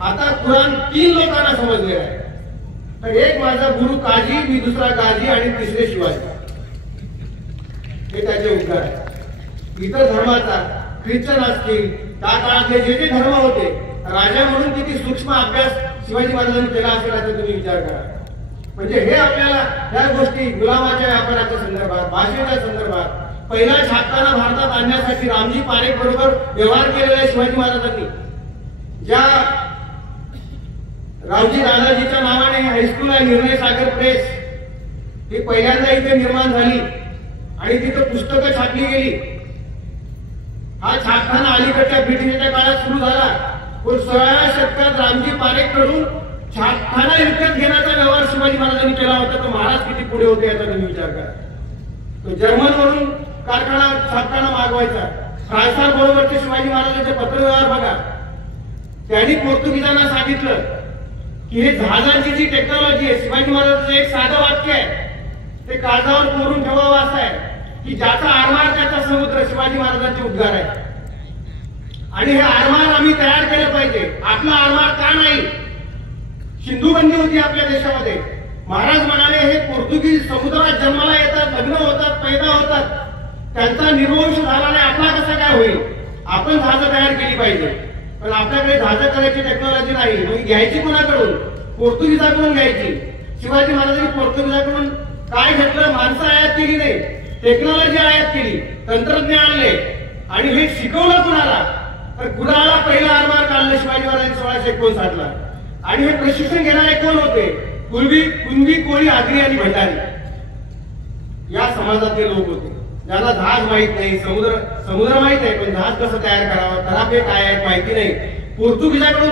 आता कुराण 3 लोकांना समजले आहे. तर एक माझा गुरु काजी, मी दुसरा गाजी आणि तिसरे शिवाजी, हे त्याचे उद्गार आहे. इतर धर्माचा, ख्रिश्चन असतील, त्या काळातले जे जे धर्म होते, राजा म्हणून किती सूक्ष्म अभ्यास शिवाजी महाराजांनी केला असेल याचा तुम्ही विचार करा. म्हणजे हे आपल्याला या गोष्टी गुलामाच्या व्यापाराच्या संदर्भात, भाषेच्या संदर्भात, पहिला छापखाना भारतात आणण्यासाठी रामजी पारेख बरोबर व्यवहार केलेला आहे शिवाजी महाराजांनी. ज्या रावजी दादाजीच्या नावाने हायस्कूल आहे निर्णय सागर प्रेस, ही पहिल्यांदा इथे निर्माण झाली आणि तिथे पुस्तकं छापली गेली. हा छापखाना अलीकडच्या ब्रिटिशांच्या काळात सुरू झाला, पण 16व्या शतकात रामजी पारेख कडून छापखाना विकत घेण्याचा व्यवहार शिवाजी महाराजांनी केला होता. तर महाराज किती पुढे होते याचा तुम्ही विचार करा. तो जर्मन वरून कारखाना छापखाना मागवायचा. फ्रान्सर बरोबरचे शिवाजी महाराजांचे पत्रव्यवहार बघा. त्यांनी पोर्तुगीजांना सांगितलं की हे जहाजांची जी टेक्नॉलॉजी आहे, शिवाजी महाराजांचं एक साधं वाक्य आहे, ते कागदावर कोरून ठेवावं असं आहे की ज्याचा आरमार त्याचा समुद्र. शिवाजी महाराजांचे उद्गार आहे. आणि हे आरमार आम्ही तयार केलं पाहिजे. आपला आरमार का नाही? सिंधुबंदी होती आपल्या देशामध्ये. महाराज म्हणाले हे पोर्तुगीज समुद्रात जन्माला येतात, लग्न होतात, पैदा होतात, त्यांचा निर्वंश झाला नाही, आपला कसा काय होईल? आपण जहाजं तयार केली पाहिजे. पण आपल्याकडे जहाजं करायची टेक्नॉलॉजी नाही. मग घ्यायची कोणाकडून? पोर्तुगीजाकडून घ्यायची. शिवाजी महाराजांनी पोर्तुगीजाकडून काय घेतलं? माणसं आयात केली नाही, टेक्नॉलॉजी आयात केली, तंत्रज्ञान आणले. आणि हे शिकवलं कुणाला? तर कुणाला पहिला आरमार काढलं शिवाजी महाराजांनी 1659 ला. आणि हे प्रशिक्षण घेणारे कोण होते? कुणबी, कोळी, आगरी आणि भंडारी या समाजातले लोक होते, ज्यांना जहाज माहित नाही, समुद्र माहित आहे, पण जहाज कसं तयार करावं, तलापे काय आहेत माहिती नाही. पोर्तुगीजाकडून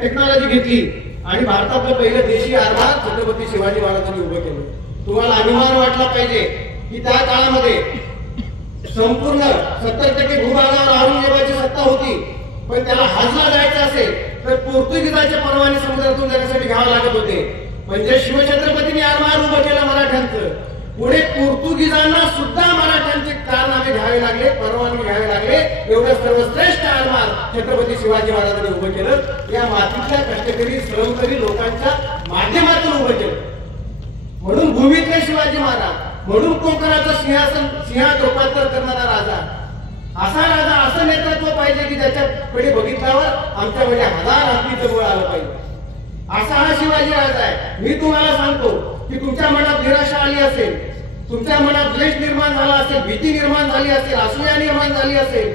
टेक्नॉलॉजी घेतली आणि भारतातलं पहिलं देशी आरमार छत्रपती शिवाजी महाराजांनी उभं केलं. तुम्हाला अभिमान वाटला पाहिजे की त्या काळामध्ये संपूर्ण 70% भूभागावर औरंगजेबाची सत्ता होती, पण त्याला हजला जायचं असेल तर पोर्तुगीजाच्या परवाने समुद्रातून जाण्यासाठी घ्यावं लागत होते. म्हणजे शिवछत्रपतींनी आरमार उभं केलं मराठ्यांचं. पुढे पोर्तुगीजांना सुद्धा मराठ्यांचे कारनामे घ्यावे लागले, परवानगी घ्यावे लागले. एवढं सर्वश्रेष्ठ आरमार छत्रपती शिवाजी महाराजांनी उभं केलं. या मातीतल्या कष्टकरी श्रमकरी लोकांच्या माध्यमातून उभं केलं. म्हणून भूमीतले शिवाजी महाराज, म्हणून कोकणाचं सिंहात रूपांतर करणारा राजा, असा राजा, असं नेतृत्व पाहिजे की ज्याच्याकडे बघितल्यावर आमच्याकडे 1000 हत्तीचं बळ आलं पाहिजे. असा हा शिवाजी राजा आहे. मी तुम्हाला सांगतो की तुमच्या मनात निराशा आली असेल, तुमच्या मनात द्वेष निर्माण झाला असेल, भीती निर्माण झाली असेल, असूया निर्माण झाली असेल,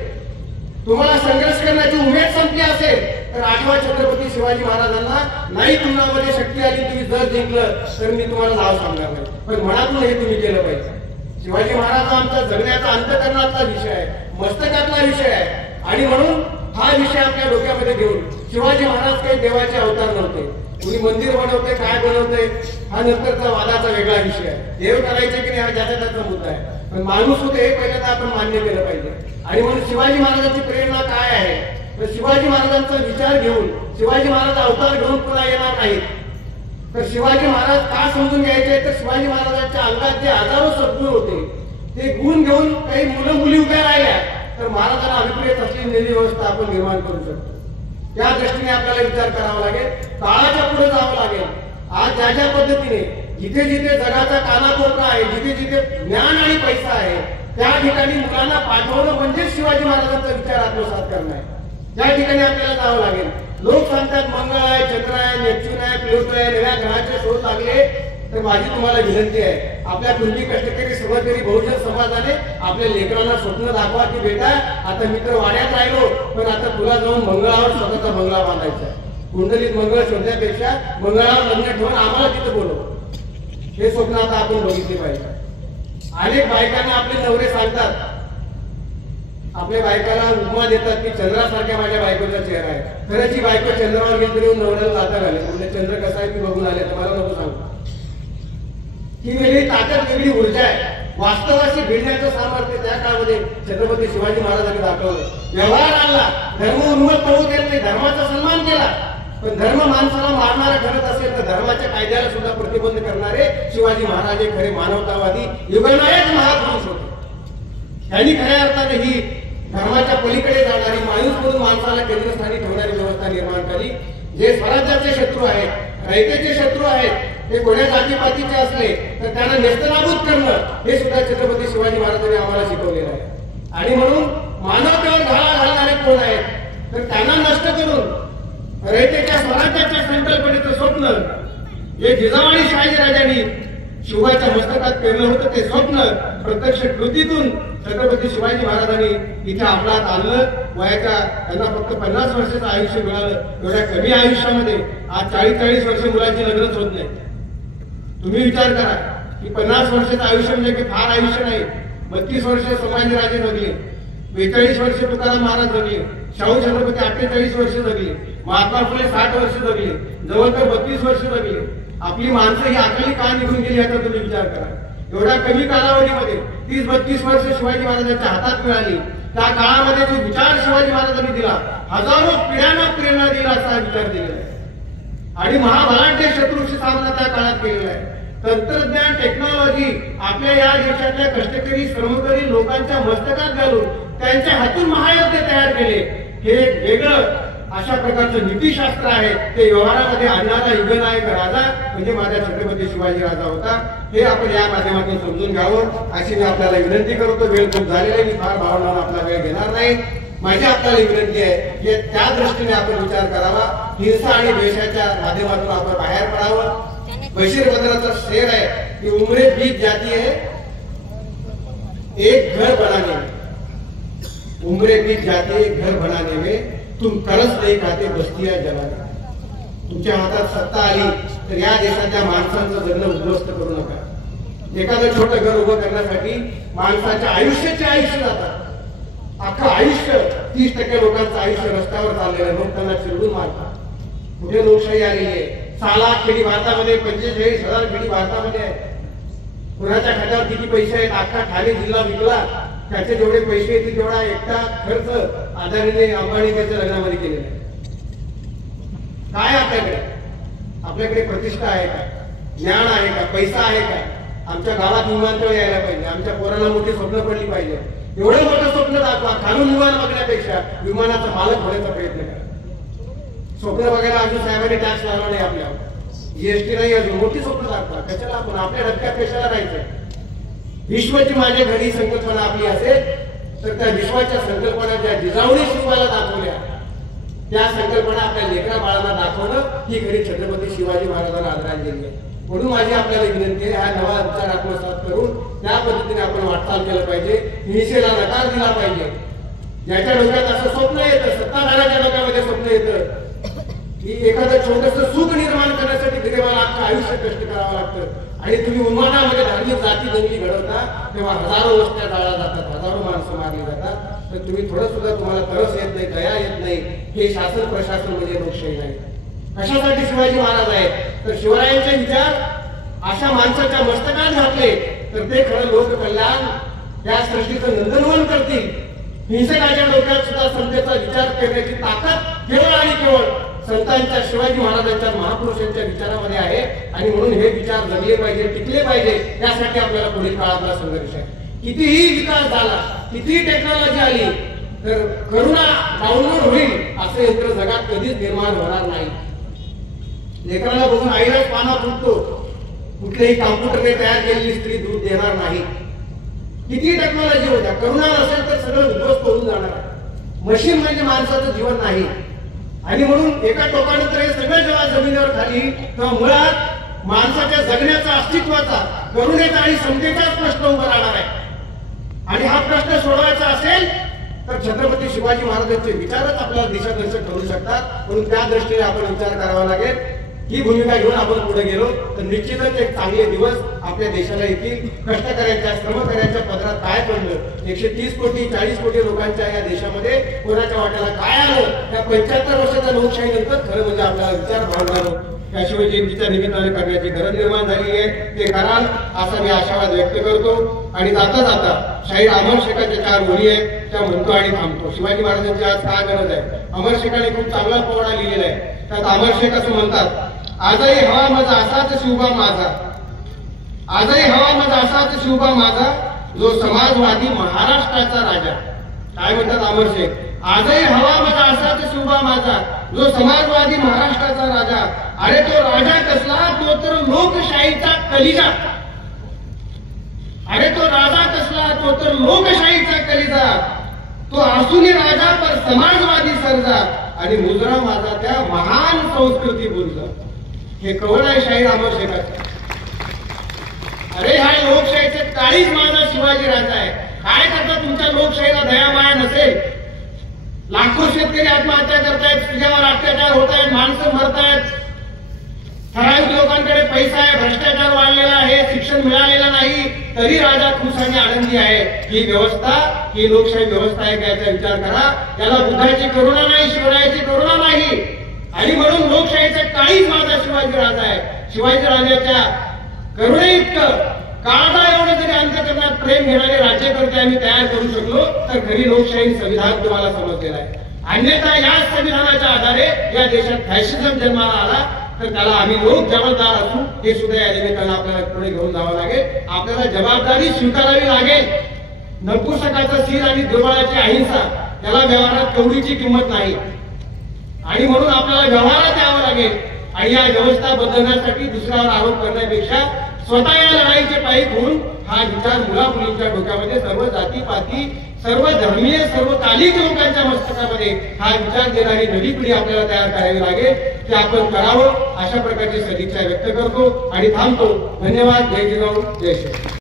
तुम्हाला संघर्ष करण्याची उमेद संपली असेल, तर आठवा छत्रपती शिवाजी महाराजांना नाही तुमच्यामध्ये शक्ती आली, तुम्ही जर जिंकलं तर मी तुम्हाला नाव सांगणार नाही, पण मनातून हे तुम्ही केलं पाहिजे. शिवाजी महाराज आमचा जगण्याचा अंतःकरणातला विषय आहे, मस्तकातला विषय आहे. आणि म्हणून हा विषय आपल्या डोक्यामध्ये घेऊन शिवाजी महाराज काही देवाचे अवतार नव्हते. कुणी मंदिर बनवते, काय बनवते, हा नंतरचा वादाचा वेगळा विषय आहे. देव करायचे की नाही हा ज्याचा त्याचा मुद्दा आहे, पण माणूस होते हे पहिल्यांदा आपण मान्य केलं पाहिजे. आणि म्हणून शिवाजी महाराजांची प्रेरणा काय आहे, तर शिवाजी महाराजांचा विचार घेऊन, शिवाजी महाराज अवतार घेऊन पुन्हा येणार नाहीत. तर शिवाजी महाराज का समजून घ्यायचे, तर शिवाजी महाराजांच्या अंगात जे हजारो सद्गुण होते ते गुण घेऊन काही मुलं मुली उभ्या राहिल्या तर महाराजांना अभिप्रेत असलेली निधी व्यवस्था आपण निर्माण करू शकतो. त्या दृष्टीने आपल्याला विचार करावा लागेल, काळाच्या पुढे जावं लागेल. आज ज्या पद्धतीने जिथे जिथे जगाचा कानाकोपरा आहे, जिथे जिथे ज्ञान आणि पैसा आहे, त्या ठिकाणी मुलांना पाठवणं म्हणजे शिवाजी महाराजांचा विचार आत्मसात करणं आहे. त्या ठिकाणी आपल्याला जावं लागेल. लोक सांगतात मंगळ आहे, चंद्र आहे, नेपच्यून आहे, प्लुटो आहे, नव्या ग्रहाचे शोध लागले, तर माझी तुम्हाला विनंती आहे, आपल्या कुणबी कष्टकरी समाजकरी बहुजन समाजाने आपल्या लेकरांना स्वप्न दाखवा की बेटा आता मित्र वाड्यात राहिलो, पण आता तुला जाऊन मंगळावर स्वतःचा बंगला बांधायचा आहे. कुंडलीत मंगळ शोधण्यापेक्षा मंगळावर लग्न ठेवून आम्हाला तिथं बोलव, हे स्वप्न आता आपण बघितले पाहिजे. अनेक बायकांना आपले नवरे सांगतात, आपल्या बायकाला उपमा देतात की चंद्रासारख्या माझ्या बायकोचा चेहरा आहे. खरंच ही बायको चंद्रावर गेली तरी नवऱ्याला जाता घाले, म्हणजे चंद्र कसा आहे मी बघून आले तर मला नको सांगू. ही वेगळी ताकद, वेगळी ऊर्जा आहे. वास्तवाशी भिडण्याचं सामर्थ्य त्या काळामध्ये छत्रपती शिवाजी महाराजांनी दाखवलं. व्यवहार आणला, धर्म उन्मत पडू देत नाही, धर्माचा सन्मान केला. पण धर्म माणसाला मारणारा ठरत असेल तर धर्माच्या कायद्याला सुद्धा प्रतिबंध करणारे शिवाजी महाराज हे खरे मानवतावादी युगनायक महापुरुष होते. त्यांनी खऱ्या अर्थाने ही धर्माच्या पलीकडे जाणारी, माणूस म्हणून माणसाला केंद्रस्थानी ठेवणारी व्यवस्था निर्माण केली. जे स्वराज्याचे शत्रू आहेत, रयतेचे शत्रू आहेत, ते कोण्या जातीपातीचे असले तर त्यांना नेस्तनाबूत करणं हे सुद्धा छत्रपती शिवाजी महाराजांनी आम्हाला शिकवलेलं आहे. आणि म्हणून मानवतेवर घाला घालणारे कोण आहेत, तर त्यांना नष्ट करून रयतेच्या स्वराज्याच्या संकल्पनेचं स्वप्न जे जिजामाई शहाजीराजांनी शिवाच्या मस्तकात पेरलं होतं, ते स्वप्न प्रत्यक्ष कृतीतून छत्रपती शिवाजी महाराजांनी इथे आपल्यात आणलं. वयाच्या त्यांना फक्त 50 वर्षाचं आयुष्य मिळालं. एवढ्या कमी आयुष्यामध्ये आज 40-40 वर्ष मुलांची लग्नच होत नाही. तुम्ही विचार करा की 50 वर्षाचं आयुष्य म्हणजे की फार आयुष्य नाही. 32 वर्ष संभाजीराजे जगले, 42 वर्ष तुकाराम महाराज जगले, शाहू छत्रपती 48 वर्ष जगले, महात्मा फुले 60 वर्ष जगले, जवळजवळ 32 वर्ष जगले. आपली माणसं ही अकाली का निघून गेली याचा तुम्ही विचार करा. एवढ्या कमी कालावधीमध्ये 30-32 वर्ष शिवाजी महाराजांच्या हातात मिळाली. त्या काळामध्ये जो विचार शिवाजी महाराजांनी दिला, हजारो पिढ्यांना प्रेरणा दिला असा विचार दिलेला आहे. आणि महाबलाढ्य शत्रूशी सामना त्या काळात केलेला आहे. तंत्रज्ञान, टेक्नॉलॉजी आपल्या या देशातल्या कष्टकरी श्रमकरी लोकांच्या मस्तकात घालून त्यांच्या हातून महायुद्ध तयार केले. हे एक वेगळं अशा प्रकारचं नीतीशास्त्र आहे. ते व्यवहारामध्ये आणणारा युगनायक राजा म्हणजे माझा छत्रपती शिवाजी राजा होता. हे आपण या माध्यमातून समजून घ्यावं अशी मी आपल्याला विनंती करतो. वेळ खूप झालेला आहे, मी फार भावनावर आपला वेळ घेणार नाही. माझी आपल्याला विनंती आहे की त्या दृष्टीने आपण विचार करावा. हिंसा आणि द्वेषाच्या माध्यमातून आपण बाहेर पडावं. बशीर बद्राचा शेर आहे की उमरे बीज जाती है एक घर बनाने में, उमरे बीज जाती है एक घर बनाने में, तुम तरस नाही खाते बस्तिया जलाने. तुमच्या हातात सत्ता आली तर या देशाच्या माणसांचं जगणं उद्ध्वस्त करू नका. एखादं छोटं घर उभं करण्यासाठी माणसाच्या आयुष्य जातात. अख्खं आयुष्य 30% लोकांचं आयुष्य रस्त्यावर चाललेलं आहे. लोक त्यांना चिरडून मारतात. कुठे लोकशाही आलेली आहे? 6 लाख खेडी भारतामध्ये, 45,000 खेडी भारतामध्ये आहे. कुणाच्या खात्यावर किती पैसे आहेत? अख्खा ठाणे जिल्हा विकला, त्याचे जेवढे पैसे येतील तेवढा एकटा खर्च अदानीने अंबानी त्याच्या लग्नामध्ये केलेला आहे. काय आपल्याकडे प्रतिष्ठा आहे का? ज्ञान आहे का? पैसा आहे का? आमच्या गावात विमानतळ यायला पाहिजे, आमच्या पोरांना मोठी स्वप्न पडली पाहिजे. एवढं मोठं स्वप्न दाखवा. खालून विमान बघण्यापेक्षा विमानाचा मालक होण्याचा प्रयत्न करा. स्वप्न बघायला अजून साहेबांनी टॅक्स लावला नाही, आपल्यावर जीएसटी नाही, अजून मोठी स्वप्न दाखवा. कशाला आपण आपल्या धक्क्यात कशाला राहायचं? विश्वाची माझ्या घरी संकल्पना आपली असेल तर त्या विश्वाच्या संकल्पना ज्या जिजाऊने शिवाला दाखवल्या त्या संकल्पना आपल्या लेकरा बाळांना दाखवणं ही खरी छत्रपती शिवाजी महाराजांना आदरांजली आहे. म्हणून माझी आपल्याला विनंती आहे, हा नवा विचार आत्मसात करून त्या त्या पद्धतीने आपण वाटचाल केलं पाहिजे, हिंसेला नकार दिला पाहिजे. ज्याच्या डोक्यात असं स्वप्न येतं, सत्ताधाऱ्याच्या डोक्यामध्ये स्वप्न येतं की एखादं छोटंसं सुख निर्माण करण्यासाठी गरिबाला अख्खं आयुष्य कष्ट करावं लागतं आणि तुम्ही उन्मानामध्ये धार्मिक जाती दंगली घडवता, तेव्हा हजारो वस्त्या जाळल्या जातात, हजारो माणसं मारली जातात, तर तुम्ही थोडं सुद्धा तुम्हाला तरस येत नाही, दया येत नाही. हे शासन प्रशासन म्हणजे लोकशाही नाही. कशासाठी शिवाजी महाराज आहेत? तर शिवरायांचे विचार अशा माणसाच्या मस्तकात घातले तर ते खरं लोककल्याण या सृष्टीचं नंदनवन करतील. हिंसकाच्या डोक्यात सुद्धा समतेचा विचार करण्याची ताकद केवळ आणि केवळ संतांच्या, शिवाजी महाराजांच्या, महापुरुषांच्या विचारामध्ये आहे. आणि म्हणून हे विचार जगले पाहिजे, टिकले पाहिजे. यासाठी आपल्याला पुढील काळातला संघर्ष आहे. कितीही विकास झाला, कितीही टेक्नॉलॉजी आली, तर करुणा डाउनलोड होईल असं यंत्र जगात कधीच निर्माण होणार नाही. लेकराला बघून आईलाच पाना फुटतो, कुठल्याही कॉम्प्युटरने तयार केलेली स्त्री दूध देणार नाही. किती टेक्नॉलॉजी होत्या, करुणा नसेल तर सगळं उद्ध्वस्त होऊन जाणार आहे. मशीन म्हणजे माणसाचं जीवन नाही. आणि म्हणून एका टोकानंतर हे सगळं जेव्हा जमिनीवर खाली, तेव्हा मुळात माणसाच्या जगण्याचा, अस्तित्वाचा, करुणेचा आणि समतेचाच प्रश्न उभा राहणार आहे. आणि हा प्रश्न सोडवायचा असेल तर छत्रपती शिवाजी महाराजांचे विचारच आपल्याला दिशादर्शक ठरू शकतात. म्हणून त्या दृष्टीने आपण विचार करावा लागेल. ही भूमिका घेऊन आपण पुढे गेलो तर निश्चितच एक चांगले दिवस आपल्या देशाला येतील. कष्टकऱ्यांच्या, श्रमकऱ्यांच्या पदरात काय पडलं, 130 कोटी 40 कोटी लोकांच्या या देशामध्ये कोणाच्या वाट्याला काय आलं, त्या 75 वर्षाच्या लोकशाही नंतर खरं म्हणजे आपल्याला विचार भावना या शिवजयंतीच्या निमित्ताने करण्याची गरज निर्माण झाली आहे. ते कराल असा मी आशावाद व्यक्त करतो. आणि जाता जाता शाहीर अमर शेखाच्या 4 ओळी आहेत त्या म्हणतो आणि थांबतो. शिवाजी महाराजांची आज काय गरज आहे? अमर शेखाने खूप चांगला पोवाडा लिहिलेला आहे. त्यात अमर शेख असं म्हणतात, आजही हवा माझा असाच शिवबा माझा, आजही हवा माझा असाच शिवबा माझा, जो समाजवादी महाराष्ट्राचा राजा. काय म्हणतात अमर शेख? आजही हवा माझा असाच शिवबा माझा, जो समाजवादी महाराष्ट्राचा राजा. अरे तो राजा कसला? तो तर लोकशाहीचा कलिजा. अरे तो राजा कसला? तो तर लोकशाहीचा कलिजा. तो असूनी राजा पर समाजवादी सर्जा, आणि मुजरा माझा त्या महान संस्कृती बुरजा. हे कवळ आहे शाहीर अमर शेखाचं. अरे हा लोकशाहीचे काळीच माझा शिवाजी राजा आहे. काय करता तुमच्या लोकशाहीला दयामाया नसेल? लाखो शेतकरी आत्महत्या करतायत, तुझ्यावर अत्याचार होत आहेत, माणसं मरतायत, ठराविक लोकांकडे पैसा आहे, भ्रष्टाचार वाढलेला आहे, शिक्षण मिळालेलं नाही, तरी राजा खुश आणि आनंदी आहे. ही व्यवस्था, ही लोकशाही व्यवस्था आहे का याचा विचार करा. त्याला बुद्धाची करुणा नाही, शिवरायाची करुणा नाही. आणि म्हणून लोकशाहीचा काळीच माझा शिवाजी राजा आहे. शिवाजी राजाच्या करुणे इतकं काळा एवढं जरी अंतःकरणात प्रेम घेणारे राज्यकर्ते आम्ही तयार करू शकलो तर खरी लोकशाही संविधान तुम्हाला समजलेलं आहे. अन्यथा या संविधानाच्या आधारे या देशात फॅशिझम जन्माला आला तर त्याला आम्ही लोक जबाबदार असू. हे सुद्धा या निमित्तानं आपल्याला पुढे घेऊन जावं लागेल. आपल्याला जबाबदारी स्वीकारावी लागेल. नपुंसकाचा सीर आणि दुर्बळाची अहिंसा, त्याला व्यवहारात कवडीची किंमत नाही. आणि म्हणून आपल्याला व्यवहारात यावं लागेल. आणि या व्यवस्था बदलण्यासाठी दुसऱ्यावर आरोप करण्यापेक्षा स्वतः या लढाईचे पायी होऊन हा विचार मुला मुलींच्या डोक्यामध्ये, सर्व जातीपाती, सर्व धर्मीय, सर्व कालिक लोकांच्या मस्तकामध्ये हा विचार देणारी नवी पिढी आपल्याला तयार करावी लागेल. ते आपण करावं अशा प्रकारची सदिच्छा व्यक्त करतो आणि थांबतो. धन्यवाद. जय जिजाऊ, जय श्री.